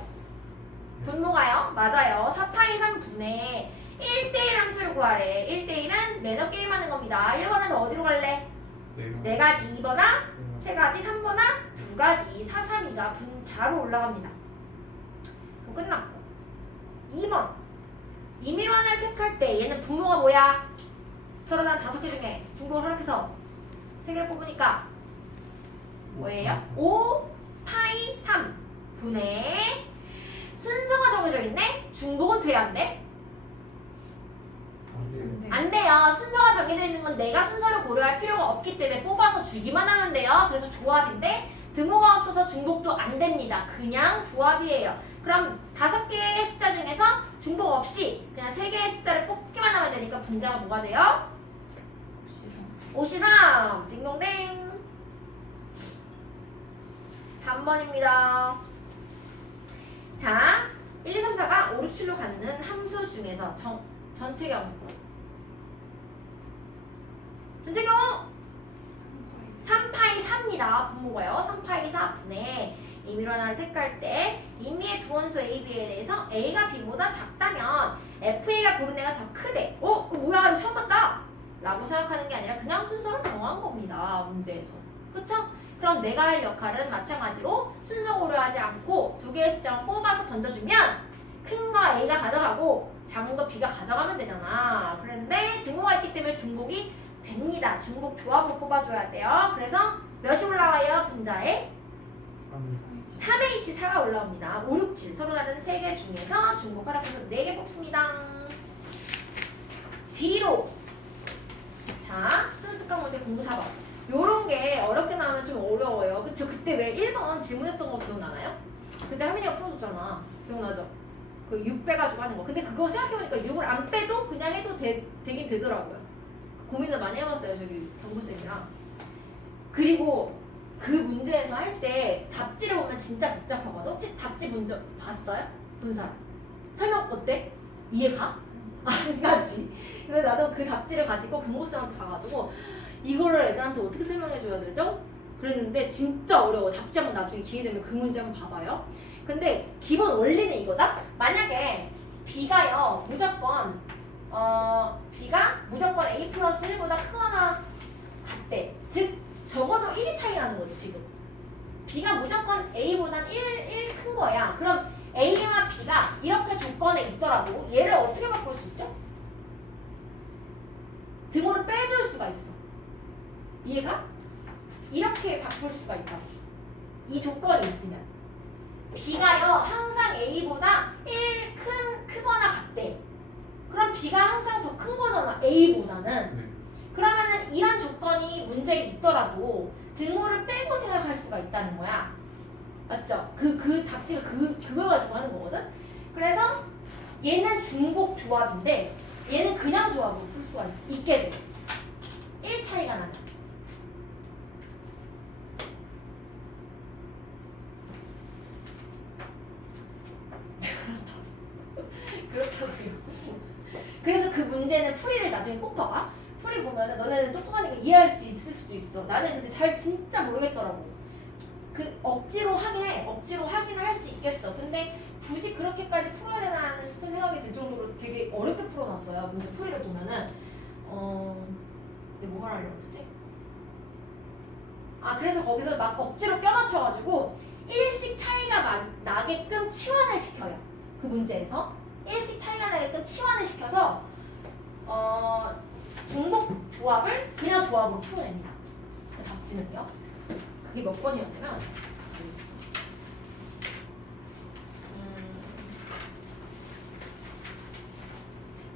분모가요? 맞아요. 4파이 3분의 1대1 함수를 구하래. 1대1은 매너 게임 하는 겁니다. 1번은 어디로 갈래? 4가지 2번아 3가지 3번아 2가지 4, 3, 2가 분자로 올라갑니다. 그럼 끝났고 2번 임의로 하나를 택할 때 얘는 분모가 뭐야? 서로 난 5개 중에 중복을 허락해서 3개를 뽑으니까 뭐예요? 5 파이 3 분의 순서가 정해져 있네? 중복은 돼야 안 돼? 안 돼요. 순서가 정해져 있는 건 내가 순서를 고려할 필요가 없기 때문에 뽑아서 주기만 하면 돼요. 그래서 조합인데 등호가 없어서 중복도 안 됩니다. 그냥 조합이에요. 그럼 5개의 숫자 중에서 중복 없이 그냥 3개의 숫자를 뽑기만 하면 되니까 분자가 뭐가 돼요? 5C3 딩동댕 3번입니다. 자 1, 2, 3, 4가 5, 6, 7로 갖는 함수 중에서 전체 경우 3 4입니다. 분모가요. 3파이 4분의 임의로 하나를 택할 때 임의의 두 원소 A, B에 대해서 A가 B보다 작다면 FA가 고른 애가 더 크대. 뭐야 이거 처음 봤다! 라고 생각하는 게 아니라 그냥 순서를 정한 겁니다. 문제에서. 그쵸? 그럼 내가 할 역할은 마찬가지로 순서 고려하지 않고 두 개의 숫자만 뽑아서 던져주면 큰 거 A가 가져가고 작은 거 B가 가져가면 되잖아. 그런데 등호가 있기 때문에 중복이 됩니다. 중복 조합을 뽑아줘야 돼요. 그래서 몇이 올라와요? 분자에 3H 4가 올라옵니다. 5, 6, 7 서로 다른 3개 중에서 중복 허락해서 4개 뽑습니다. 뒤로 자 수능특강 문제 04번 요런 게 어렵게 나오면 좀 어려워요. 그쵸? 그때 왜 1번 질문했던 거 기억나나요? 그때 하민이가 풀어줬잖아. 기억나죠? 그 6 빼가지고 하는 거. 근데 그거 생각해보니까 6을 안 빼도 그냥 해도 되긴 되더라고요. 고민을 많이 해봤어요. 저기 경부쌤이랑. 그리고 그 문제에서 할 때 답지를 보면 진짜 복잡하거든. 혹시 답지 문제 봤어요? 본 사람? 설명 어때? 이해가? 안 가지. 그래서 나도 그 답지를 가지고 경고쌤한테 가가지고 이거를 애들한테 어떻게 설명해줘야 되죠? 그랬는데 진짜 어려워. 답지 한번 나중에 기회 되면 그 문제 한번 봐봐요. 근데 기본 원리는 이거다. 만약에 B가요 무조건 B가 무조건 A 플러스 1보다 크거나 같대. 즉 적어도 1이 차이 나는 거지 지금. B가 무조건 A보단 1 큰 거야. 그럼 A와 B가 이렇게 조건에 있더라도 얘를 어떻게 바꿀 수 있죠? 등호를 빼줄 수가 있어. 이해가? 이렇게 바꿀 수가 있다고. 이 조건이 있으면. B가요 항상 A보다 1 크거나 같대. 그럼 B가 항상 더 큰 거잖아 A보다는. 그러면은 이런 조건이 문제에 있더라도 등호를 빼고 생각할 수가 있다는 거야. 맞죠? 그 답지가 그걸 가지고 하는 거거든. 그래서 얘는 중복 조합인데 얘는 그냥 조합으로 풀 수가 있게 돼. 1 차이가 나는. 그렇다고요. 그래서 그 문제는 풀이를 나중에 꼭 봐봐. 풀이 보면은 너네는 똑똑하니까 이해할 수 있을 수도 있어. 나는 근데 잘 진짜 모르겠더라고. 그 억지로 하긴 해. 억지로 하긴 할 수 있겠어. 근데 굳이 그렇게까지 풀어야 되나 싶은 생각이 들 정도로 되게 어렵게 풀어놨어요. 문제 풀이를 보면은 내가 뭐 하려고 했지? 그래서 거기서 막 억지로 껴맞춰가지고 1씩 차이가 나게끔 치환을 시켜요. 그 문제에서 1씩 차이가 나게끔 치환을 시켜서 중복 조합을 그냥 조합으로 풀어냅니다. 그 답지는요. 그게 몇 번이었냐면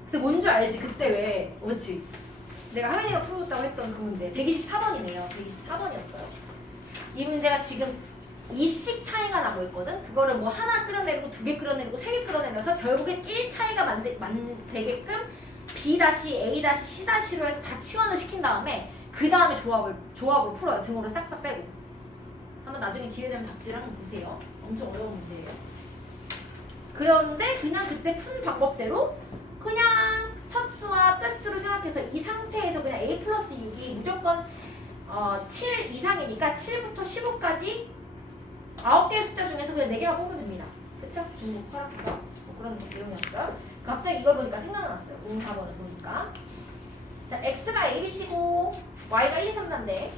근데 뭔지 알지? 그때 왜 그렇지? 내가 하민이가 풀어줬다고 했던 그 문제 124번이네요. 124번이었어요. 이 문제가 지금 2씩 차이가 나고 있거든. 그거를 뭐 하나 끌어내리고 2개 끌어내리고 3개 끌어내려서 결국에 1 차이가 되게끔 B-A-C-로 해서 다 치환을 시킨 다음에 그 다음에 조합을 풀어요. 등호를 싹 다 빼고. 한번 나중에 기회 되면 답지를 한번 보세요. 엄청 어려운 문제예요. 그런데 그냥 그때 푼 방법대로 그냥 첫 수와 끝수를 생각해서 이 상태에서 그냥 A 플러스 6이 무조건 7 이상이니까 7부터 15까지 9개의 숫자 중에서 그냥 4개만 뽑으면 됩니다. 그쵸? 중복 허락해서 뭐 그런 내용이었어요. 갑자기 이걸 보니까 생각났어요. 04번을 보니까. 자, X가 ABC고 Y가 1, 2, 3, 4인데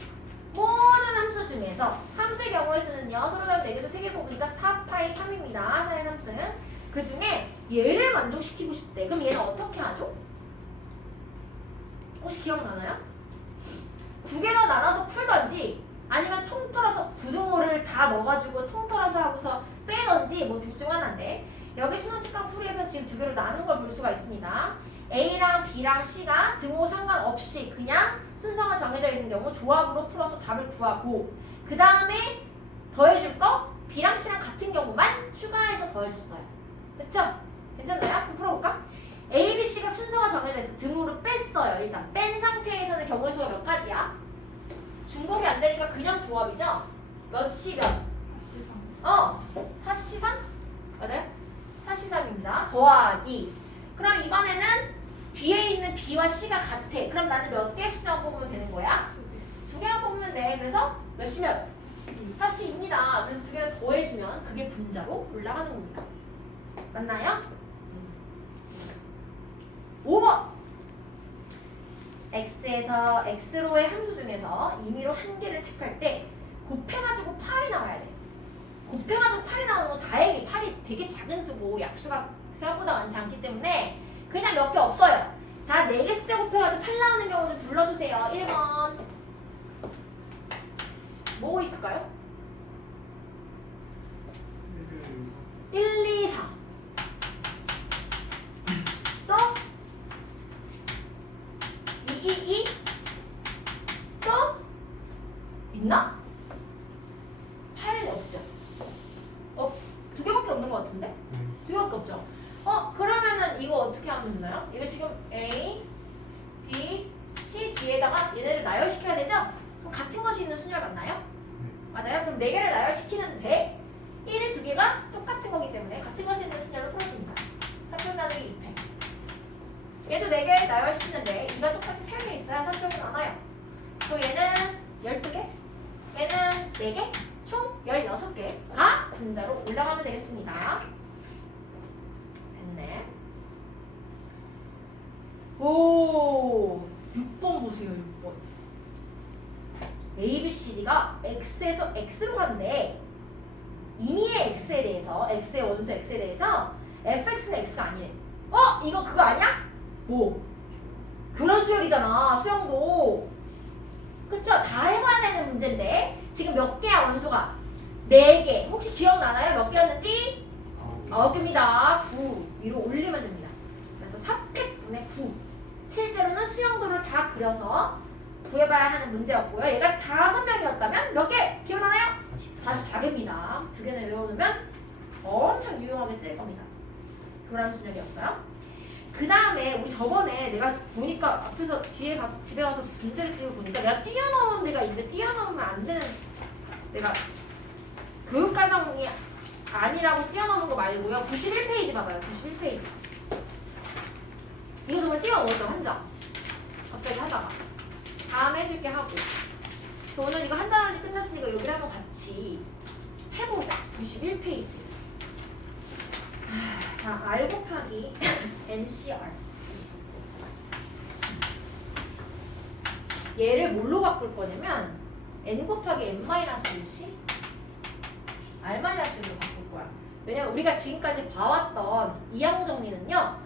모든 함수 중에서 함수의 경우의 수는요. 서로 다른 4개에서 3개 뽑으니까 4파이 3입니다. 4의 3승. 그 중에 얘를 만족시키고 싶대. 그럼 얘는 어떻게 하죠? 혹시 기억나나요? 2개로 나눠서 풀던지 아니면 통틀어서 부등호를 다 넣어가지고 통틀어서 하고서 빼던지 뭐 둘 중 하나인데 여기 수능특강 풀이에서 지금 2개로 나눈 걸 볼 수가 있습니다. A랑 B랑 C가 등호 상관없이 그냥 순서가 정해져 있는 경우 조합으로 풀어서 답을 구하고 그 다음에 더해줄 거 B랑 C랑 같은 경우만 추가해서 더해줬어요. 그쵸? 괜찮나요? 한번 풀어볼까? A, B, C가 순서가 정해져 있어. 등호를 뺐어요. 일단 뺀 상태에서는 경우의 수가 몇 가지야? 중복이 안 되니까 그냥 조합이죠? 몇 시간? 4C3? 맞아요? 4C3입니다. 더하기. 그럼 이번에는 뒤에 있는 B와 C가 같아. 그럼 나는 몇 개의 숫자만 뽑으면 되는 거야? 2개만 뽑으면 돼. 그래서 몇이면 4C입니다. 그래서 두 개를 더해주면 그게 분자로 올라가는 겁니다. 맞나요? 5번 x에서 x로의 함수 중에서 임의로 한 개를 택할 때 곱해가지고 8이 나와야 돼. 곱해가지고 8이 나오는 건 다행히 8이 되게 작은 수고 약수가 생각보다 많지 않기 때문에 그냥 몇 개 없어요. 자, 4개 숫자 곱해가지고 8 나오는 경우 좀 불러주세요. 1번 뭐 있을까요? 1, 2, 4 또 2, 2, 2 또 있나? 8 없죠? 두 개밖에 없는 것 같은데? 두 개밖에 없죠? 그러면은 이거 어떻게 하면 되나요? 이거 지금 A, B, C 뒤에다가 얘네를 나열시켜야 되죠? 그럼 같은 것이 있는 순열 맞나요? 맞아요? 그럼 4개를 나열시키는데 1의 2개가 똑같은 거기 때문에 같은 것이 있는 순열로 풀어줍니다. 3편 나누기 2패. 얘도 4개를 나열시키는데 2가 똑같이 3개 있어야 3점이 나와요. 그럼 얘는 12개, 얘는 4개, 총 16개가 분자로 올라가면 되겠습니다. 됐네. 오, 6번 보세요. 6번. A, B, C, D가 X에서 X로 간대. 임의의 X에 대해서, X의 원수 X에 대해서 fx는 X가 아니래. 이거 그거 아니야? 뭐? 교란 수열이잖아. 수영도. 그쵸? 다 해봐야 되는 문제인데 지금 몇 개야 원소가? 4개. 혹시 기억나나요? 몇 개였는지? 9개입니다. 9 위로 올리면 됩니다. 그래서 4팩분의 9. 실제로는 수영도를 다 그려서 구해봐야 하는 문제였고요. 얘가 5명이었다면 몇 개? 기억나나요? 44개입니다. 2개는 외워놓으면 엄청 유용하게 쓸 겁니다. 교란 수열이었어요. 그 다음에 우리 저번에 내가 보니까 앞에서 뒤에 가서 집에 가서 문제를 찍어 보니까 내가 뛰어넘은 데가 있는데 뛰어넘으면 안 되는 내가 교육과정이 아니라고 뛰어넘은 거 말고요. 91페이지 봐봐요. 91페이지. 이거 정말 뛰어넘었죠. 한 점. 갑자기 하다가. 다음에 해줄게 하고. 오늘 이거 한 단원이 끝났으니까 여기를 한번 같이 해보자. 91페이지. 자, R 곱하기 NCR. 얘를 뭘로 바꿀 거냐면 N 곱하기 N-1C R-1로 바꿀 거야. 왜냐면 우리가 지금까지 봐왔던 이항 정리는요.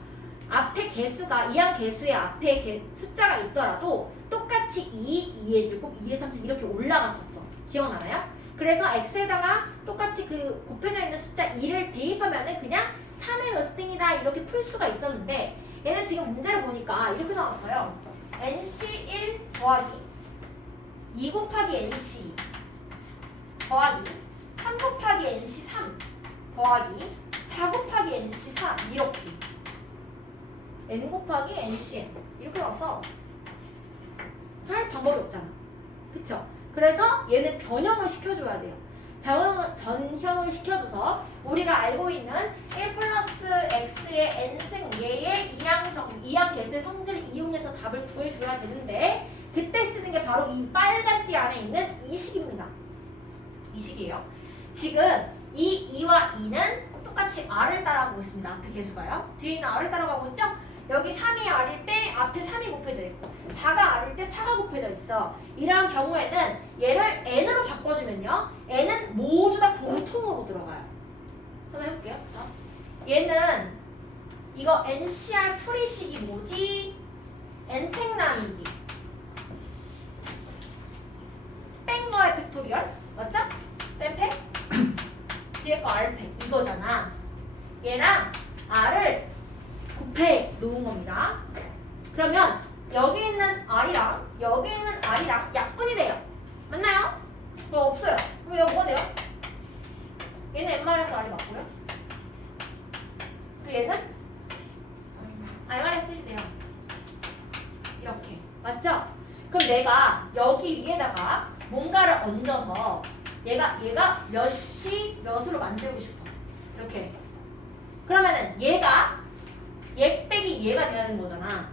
앞에 개수가 이항 개수의 앞에 숫자가 있더라도 똑같이 2, 2의 제곱, 2의 3씩 이렇게 올라갔었어. 기억나나요? 그래서 x에다가 똑같이 그 곱해져 있는 숫자 2를 대입하면은 그냥 3의 몇 등이다 이렇게 풀 수가 있었는데 얘는 지금 문제를 보니까 이렇게 나왔어요. NC1 더하기 2 곱하기 NC2 더하기 3 곱하기 NC3 더하기 4 곱하기 NC4 이렇게 N 곱하기 NCN 이렇게 나와서 할 방법이 없잖아. 그쵸? 그래서 얘는 변형을 시켜줘야 돼요. 변형을 시켜줘서 우리가 알고 있는 1 플러스 x의 n승 얘의 이항 개수의 성질을 이용해서 답을 구해줘야 되는데 그때 쓰는 게 바로 이 빨간 띠 안에 있는 이 식입니다. 이 식이에요. 지금 이 2와 2는 똑같이 r을 따라가고 있습니다. 앞에 개수가요. 뒤에 있는 r을 따라가고 있죠? 여기 3이 r일 때 앞에 3이 곱해져 있고 4가 r일 때 4가 곱해져 있어. 이러한 경우에는 얘를 n으로 바꿔주면요. n은 모두 다 공통으로 들어가요. 한번 해볼게요. 얘는 이거 NCR 풀이식이 뭐지? n팩 나누기 뺀 거의 팩토리얼 맞죠? 뺀 팩? 뒤에 거 r팩 이거잖아. 얘랑 r을 곱해 놓은 겁니다. 그러면 여기 있는 r이랑 여기 있는 r이랑 약분이래요. 맞나요? 뭐 없어요. 그럼 여기 뭐가 돼요? 얘는 n-r이 맞고요. 그 얘는 r-1이 돼요. 이렇게 맞죠? 그럼 내가 여기 위에다가 뭔가를 얹어서 얘가 몇이 몇으로 만들고 싶어. 이렇게. 그러면은 얘가 얘 빼기 얘가 되는 거잖아.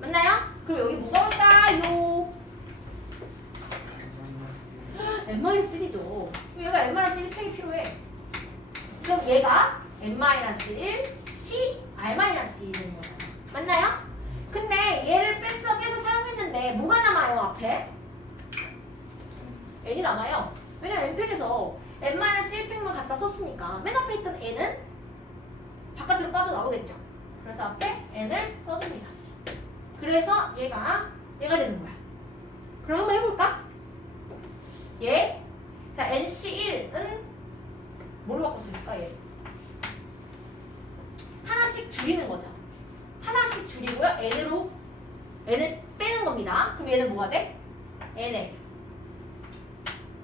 맞나요? 그럼 여기 뭐가 올까요? n-1죠. 그럼 얘가 n-1 팩이 필요해. 그럼 얘가 n-1 C r-1이 되는 거잖아. 맞나요? 근데 얘를 빼서 사용했는데 뭐가 남아요 앞에? n이 남아요. 왜냐면 n팩에서 n-1팩만 갖다 썼으니까 맨 앞에 있던 n은 바깥으로 빠져나오겠죠. 그래서 앞에 n을 써줍니다. 그래서 얘가 되는 거야. 그럼 한번 해볼까? 얘. 자, NC1은 뭘로 바꿀 수 있을까, 얘? 하나씩 줄이는 거죠. 하나씩 줄이고요. n을 빼는 겁니다. 그럼 얘는 뭐가 돼? n에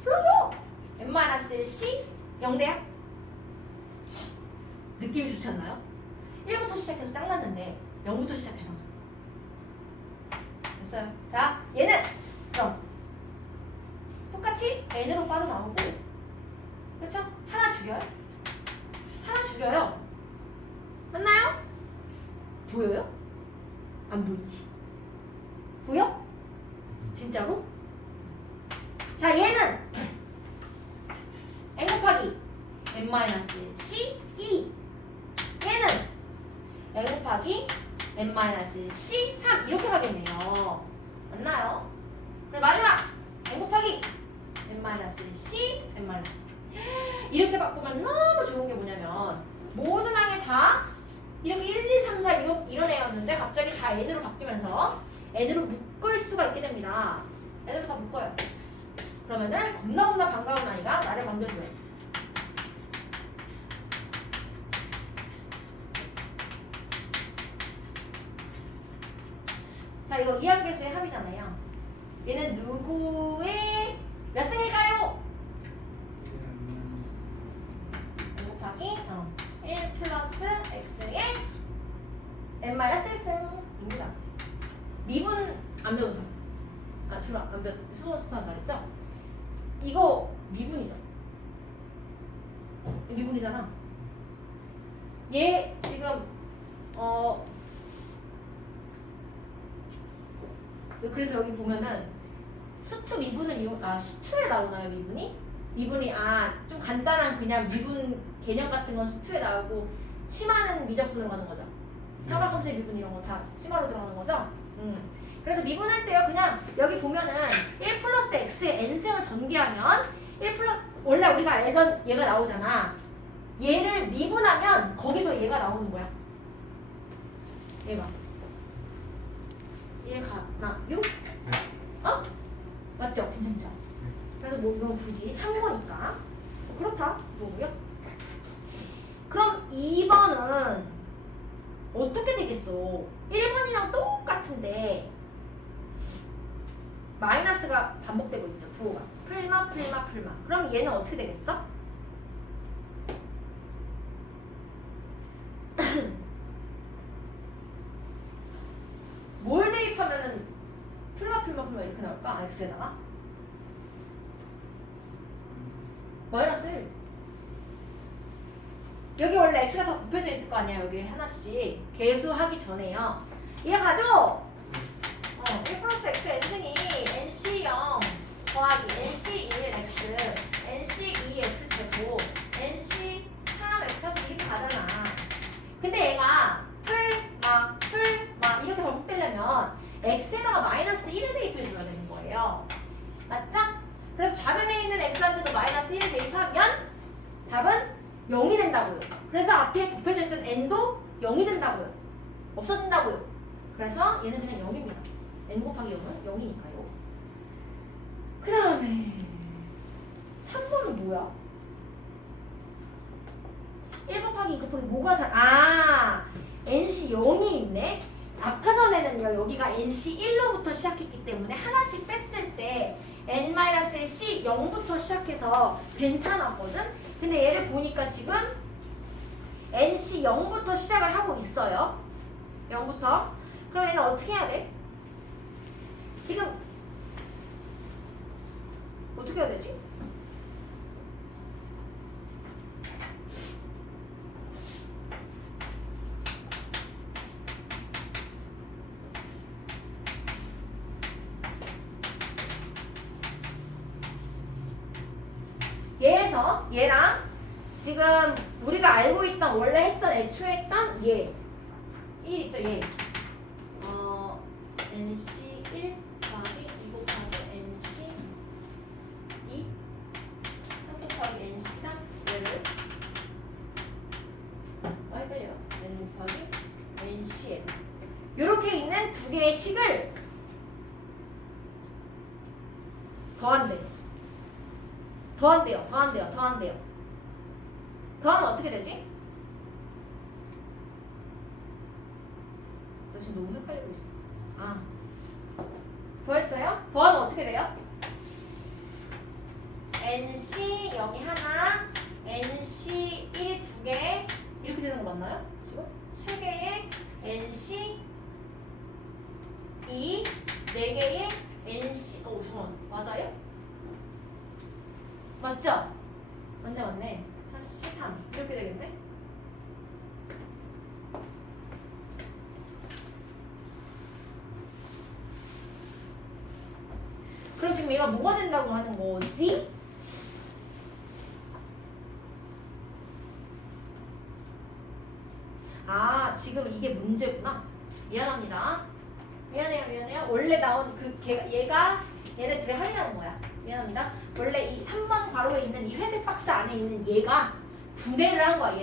풀어줘. n-1c 0대야? 느낌이 좋지 않나요? 1부터 시작해서 짱났는데 0부터 시작해서 됐어요. 자, 얘는 그럼 똑같이 n으로 빠져나오고, 그렇죠? 하나 줄여요. 하나 줄여요. 맞나요? 보여요? 안 보이지? 보여? 진짜로? 자, 얘는 n 곱하기 n-c 2. 얘는 n 곱하기 n-c 3 이렇게 가겠네요. 맞나요? 그럼 마지막 n 곱하기 n-c n-. 이렇게 바꾸면 너무 좋은 게 뭐냐면 모든 항에 다 이렇게 1, 2, 3, 4 이런 애였는데 갑자기 다 n으로 바뀌면서 n으로 묶을 수가 있게 됩니다. n으로 다 묶어요. 그러면은 겁나 반가운 아이가 나를 만져줘요. 자, 이거 이항계수의 합이잖아요. 얘는 누구의 몇 승일까요? 1 곱하기 1 플러스 x의 n-1승입니다. 미분 안 배워서. 주로 안 배웠지. 수학한 말했죠? 이거 미분이죠. 미분이잖아. 얘 지금 그래서 여기 보면은 수투 미분을 수투에 나오나요, 미분이? 미분이 좀 간단한 그냥 미분 개념 같은 건 수투에 나오고 심화는 미적분으로 가는 거죠. 삼각함수의 미분 이런 거 다 심화로 들어가는 거죠. 그래서 미분할 때요, 그냥 여기 보면은 1 플러스 x의 n승을 전개하면 1 플러스 원래 우리가 알던 얘가 나오잖아. 얘를 미분하면 거기서 얘가 나오는 거야. 얘가. 얘가 나요? 어? 맞죠? 괜찮죠? 그래서 뭐 이건 굳이 참고니까 그렇다 뭐고요? 그럼 2번은 어떻게 되겠어? 1번이랑 똑같은데 마이너스가 반복되고 있죠. 부호가 풀마. 그럼 얘는 어떻게 되겠어? 뭘 대입하면은 풀마 이렇게 나올까? x에다가 마이너스 1. 여기 원래 x가 더 곱해져 있을 거 아니야. 여기 하나씩 계수하기 전에요. 이해가죠? 1 플러스 x n승이 nc0 더하기 nc1x nc2x 제곱 nc3x 이렇게 가잖아. 근데 얘가 풀마 이렇게 반복되려면 x에다가 마이너스 1을 대입해줘야 되는 거예요. 맞죠? 그래서 좌변에 있는 x한테도 마이너스 1을 대입하면 답은 0이 된다고요. 그래서 앞에 곱해져 있던 n도 0이 된다고요. 없어진다고요. 그래서 얘는 그냥 0입니다. n 곱하기 0은 0이니까요. 그 다음에 3번은 뭐야? 1 곱하기 2 곱하기 뭐가 nc 0이 있네. 아까 전에는요, 여기가 nc 1로부터 시작했기 때문에 하나씩 뺐을 때 n-1c 0부터 시작해서 괜찮았거든? 근데 얘를 보니까 지금 nc 0부터 시작을 하고 있어요. 0부터. 그럼 얘는 어떻게 해야 돼? 지금 어떻게 해야 되지? 중에서 얘랑 지금 우리가 알고 있던 원래 했던 애초에 했던 얘 1 있죠 얘 NC 1 곱하기 2 곱하기 NC 2 3 곱하기 NC 3 얘를 헷갈려요 N 곱하기 NC N 요렇게 있는 두 개의 식을 더한대요. 더하면 어떻게 되지? 나 지금 너무 헷갈리고 있어. 더했어요? 더하면 어떻게 돼요? NC 여기 하나, NC 1이 두 개, 이렇게 되는 거 맞나요? 지금? 세 개의 NC 2, 네 개의 NC, 잠깐만, 맞아요? 맞죠? 맞네. 다시 3, 이렇게 되겠네? 그럼 지금 얘가 뭐가 된다고 하는 거지? 지금 이게 문제구나. 미안합니다. 미안해요. 원래 나온 얘네 둘의 합이라는 거야. 미안합니다. 원래 이 3번 괄호에 있는 이 회색 박스 안에 있는 얘가 분해를 한 거야.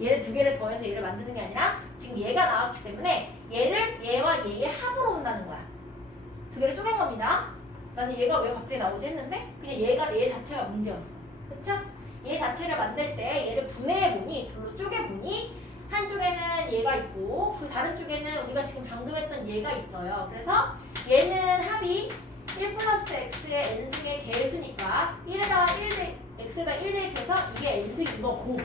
얘를 두 개를 더해서 얘를 만드는 게 아니라 지금 얘가 나왔기 때문에 얘와 얘의 합으로 온다는 거야. 두 개를 쪼갠 겁니다. 나는 얘가 왜 갑자기 나오지 했는데 그냥 얘 자체가 문제였어. 그쵸? 얘 자체를 만들 때 얘를 분해해보니 둘로 쪼개보니 한쪽에는 얘가 있고 그 다른 쪽에는 우리가 지금 방금 했던 얘가 있어요. 그래서 얘는 합이 1 플러스 x의 n승의 개수니까 1에다가 x에다 1 대입해서 이게 n승인 거고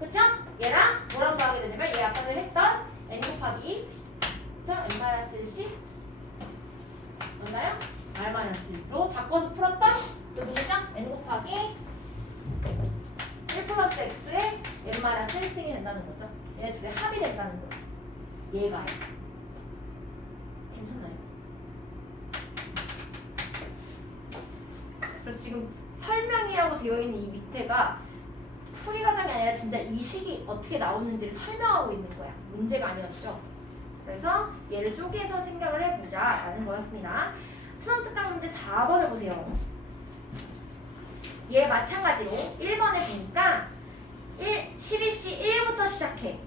그쵸? 얘랑 뭐랑 더하게 되냐면 얘 아까 전에 했던 n 곱하기 그쵸? n-1씩 맞나요? r-1로 바꿔서 풀었던 그 누구죠? n 곱하기 1 플러스 x의 n-1승이 된다는 거죠. 얘네 둘의 합이 된다는 거지. 얘가요. 괜찮나요? 그래서 지금 설명이라고 되어 있는 이 밑에가 풀이 과정이 아니라 진짜 이 식이 어떻게 나오는지를 설명하고 있는 거야. 문제가 아니었죠. 그래서 얘를 쪼개서 생각을 해보자 라는 거였습니다. 수능특강 문제 4번을 보세요. 얘 마찬가지로 1번에 보니까 12C 1부터 시작해.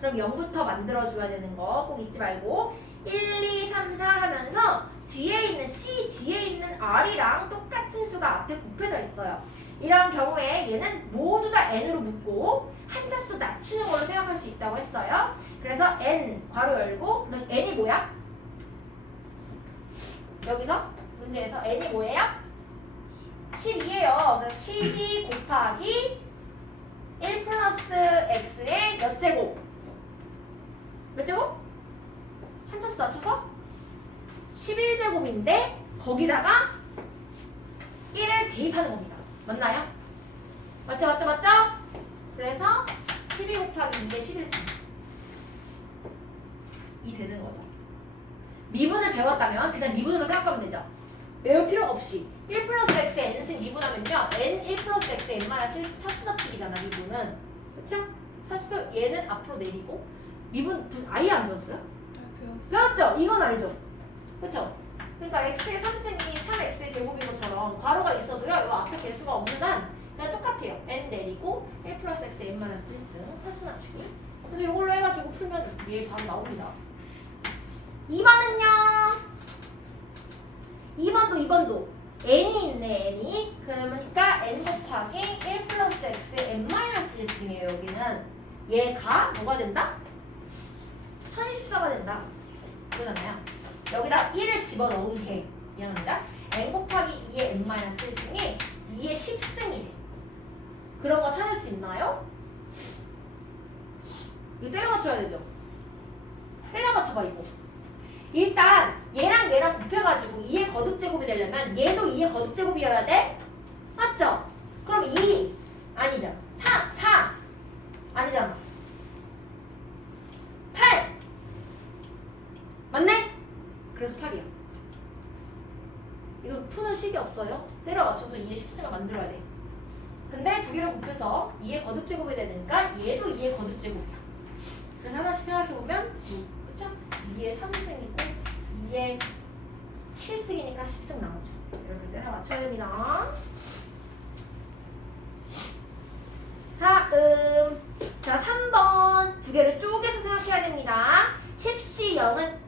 그럼 0부터 만들어줘야 되는 거 꼭 잊지 말고 1, 2, 3, 4 하면서 뒤에 있는 C, 뒤에 있는 R이랑 똑같은 수가 앞에 곱해져 있어요. 이런 경우에 얘는 모두 다 N으로 묶고 한자수 낮추는 걸로 생각할 수 있다고 했어요. 그래서 N 괄호 열고 N이 뭐야? 여기서 문제에서 N이 뭐예요? 12예요. 그래서 12 곱하기 1 플러스 x의 몇 제곱? 몇 제곱? 한자수 낮춰서 11제곱인데 거기다가 1을 대입하는 겁니다. 맞나요? 맞죠? 그래서 12 곱하기 2의 11승 이 되는 거죠. 미분을 배웠다면 그냥 미분으로 생각하면 되죠. 외울 필요가 없이 1 플러스 x의 n승 미분하면요 n 1 플러스 x의 n-1 차수 낮추기잖아. 미분은 그쵸? 차수 얘는 앞으로 내리고 미분 아예 안 배웠어요? 배웠죠? 이건 알죠? 그쵸? 그러니까 x의 3승이 3x의 제곱인 것처럼 괄호가 있어도요 이 앞에 개수가 없는 한 그냥 똑같아요. n 내리고 1 플러스 x의 n-1승 차수 낮추기. 그래서 이걸로 해가지고 풀면 얘 바로 나옵니다. 2번은요 2번도 n이 있네. n이 그러니까 n 곱하기 1 플러스 x의 n-1승이에요. 여기는 얘가 뭐가 된다? 1024가 된다. 이거잖아요. 여기다 1을 집어넣은 게 미안합니다. n 곱하기 2의 n-1승이 2의 10승이래. 그런 거 찾을 수 있나요? 이거 때려 맞춰야 되죠? 때려 맞춰봐 이거. 일단 얘랑 곱해가지고 2의 거듭제곱이 되려면 얘도 2의 거듭제곱이어야 돼? 맞죠? 그럼 2 아니잖아. 4 아니잖아. 8 맞네? 그래서 8이야. 이거 푸는 식이 없어요. 때려 맞춰서 2의 10승을 만들어야 돼. 근데 두 개를 곱해서 2의 거듭제곱이 되니까 얘도 2의 거듭제곱이야. 그래서 하나씩 생각해보면 그쵸? 2의 3승이고 2의 7승이니까 10승 나오죠. 이렇게 때려 맞춰야 됩니다. 다음 자 3번 두 개를 쪼개서 생각해야 됩니다. 10시0이랑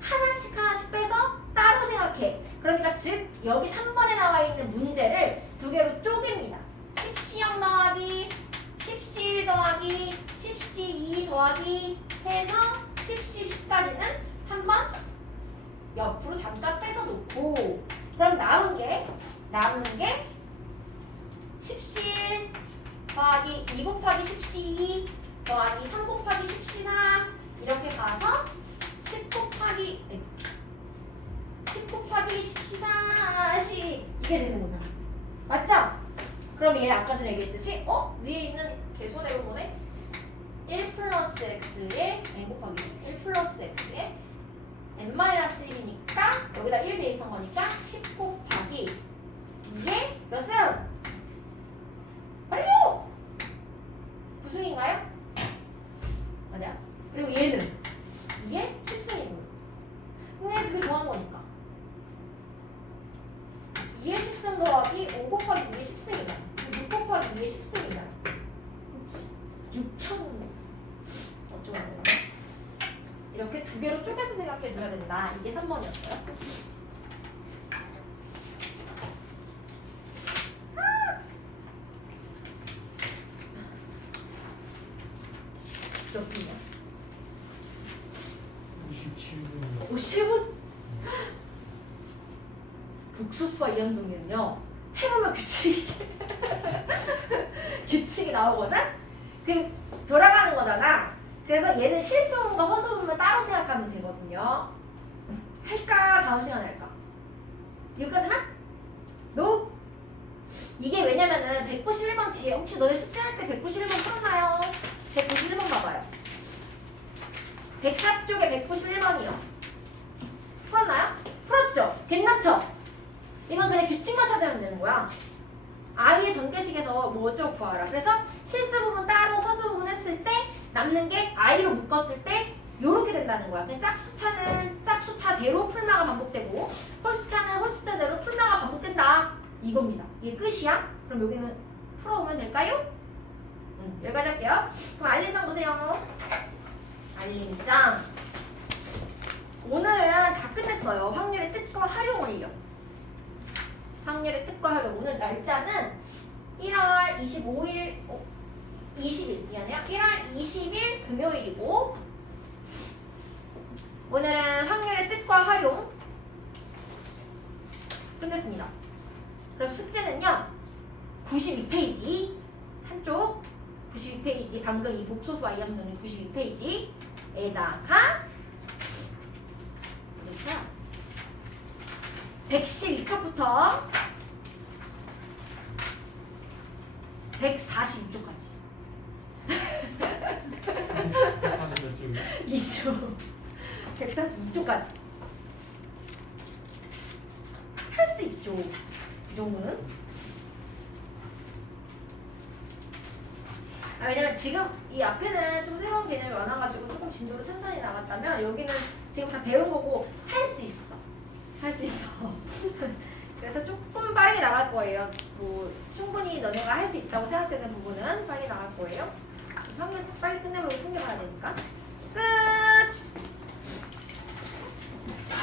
하나씩 빼서 따로 생각해. 그러니까 즉 여기 3번에 나와 있는 문제를 두 개로 쪼갭니다. 10시0 더하기 10시1 더하기 10시2 더하기 해서 10시 10까지는 한번 옆으로 잠깐 빼서 놓고 그럼 남은 게 10시1 더하기 2 곱하기 10시2 더하기 3 곱하기 10시3 이렇게 가서 10 곱하기 10시4시 이게 되는 거잖아. 맞죠? 그럼 얘 아까 전에 얘기했듯이 위에 있는 개손해로 보네 1 플러스 x에 n 곱하기 1 플러스 x에 n 마이너스 1이니까 여기다 1 대입한 거니까 10 곱하기 2에 몇 승? 빨리요! 9승인가요? 맞아. 그리고 얘는 이게 10승이고 왜 두 개 더한 거니까 2의 10승 더하기 5 곱하기 2의 10승이잖아. 6 곱하기 2의 10승이잖아. 6천 어쩌고 하는 거야? 이렇게 두 개로 쪼개서 생각해 줘야 된다. 이게 3번이었어요. 몇 분이야? 57분. 57분? 복소수와 이항정리는요 해보면 규칙이 나오거든? 그 돌아가는 거잖아. 그래서 얘는 실수분과 허수분만 따로 생각하면 되거든요. 할까? 다음 시간에 할까? 여기까지만? 노? 이게 왜냐면은 191번 뒤에 혹시 너네 숙제할 때 191번 풀었나요? 191번 봐봐요. 104쪽에 191번이요. 풀었나요? 풀었죠? 괜찮죠? 이건 그냥 규칙만 찾으면 되는 거야. 아이의 전개식에서 뭐 어쩌고 구하라. 그래서 실수 부분 따로 허수 부분 했을 때 남는 게 i로 묶었을 때 요렇게 된다는 거야. 그냥 짝수차는 짝수차대로 풀마가 반복되고 홀수차는 홀수차대로 풀마가 반복된다. 이겁니다. 이게 끝이야. 그럼 여기는 풀어오면 될까요? 여기까지 할게요. 그럼 알림장 보세요. 알림장. 오늘은 다 끝냈어요. 확률의 뜻과 활용을요. 확률의 뜻과 활용. 오늘 날짜는 1월 25일, 20일 미안해요. 1월 20일 금요일이고 오늘은 확률의 뜻과 활용 끝냈습니다. 그래서 숙제는요 92페이지 한쪽 92페이지 방금 이 복소수와 이항정리 92페이지에다가 112쪽부터 142쪽까지 140몇 쪽이요? 2쪽 142쪽까지 할 수 있죠. 이 정도는. 왜냐면 지금 이 앞에는 좀 새로운 개념이 많아가지고 조금 진도를 천천히 나갔다면 여기는 지금 다 배운 거고 할 수 있어. 할 수 있어. 그래서 조금 빠르게 나갈 거예요. 뭐 충분히 너네가 할 수 있다고 생각되는 부분은 빨리 나갈 거예요. 확률 빨리 끝내버리고 챙겨가야 되니까.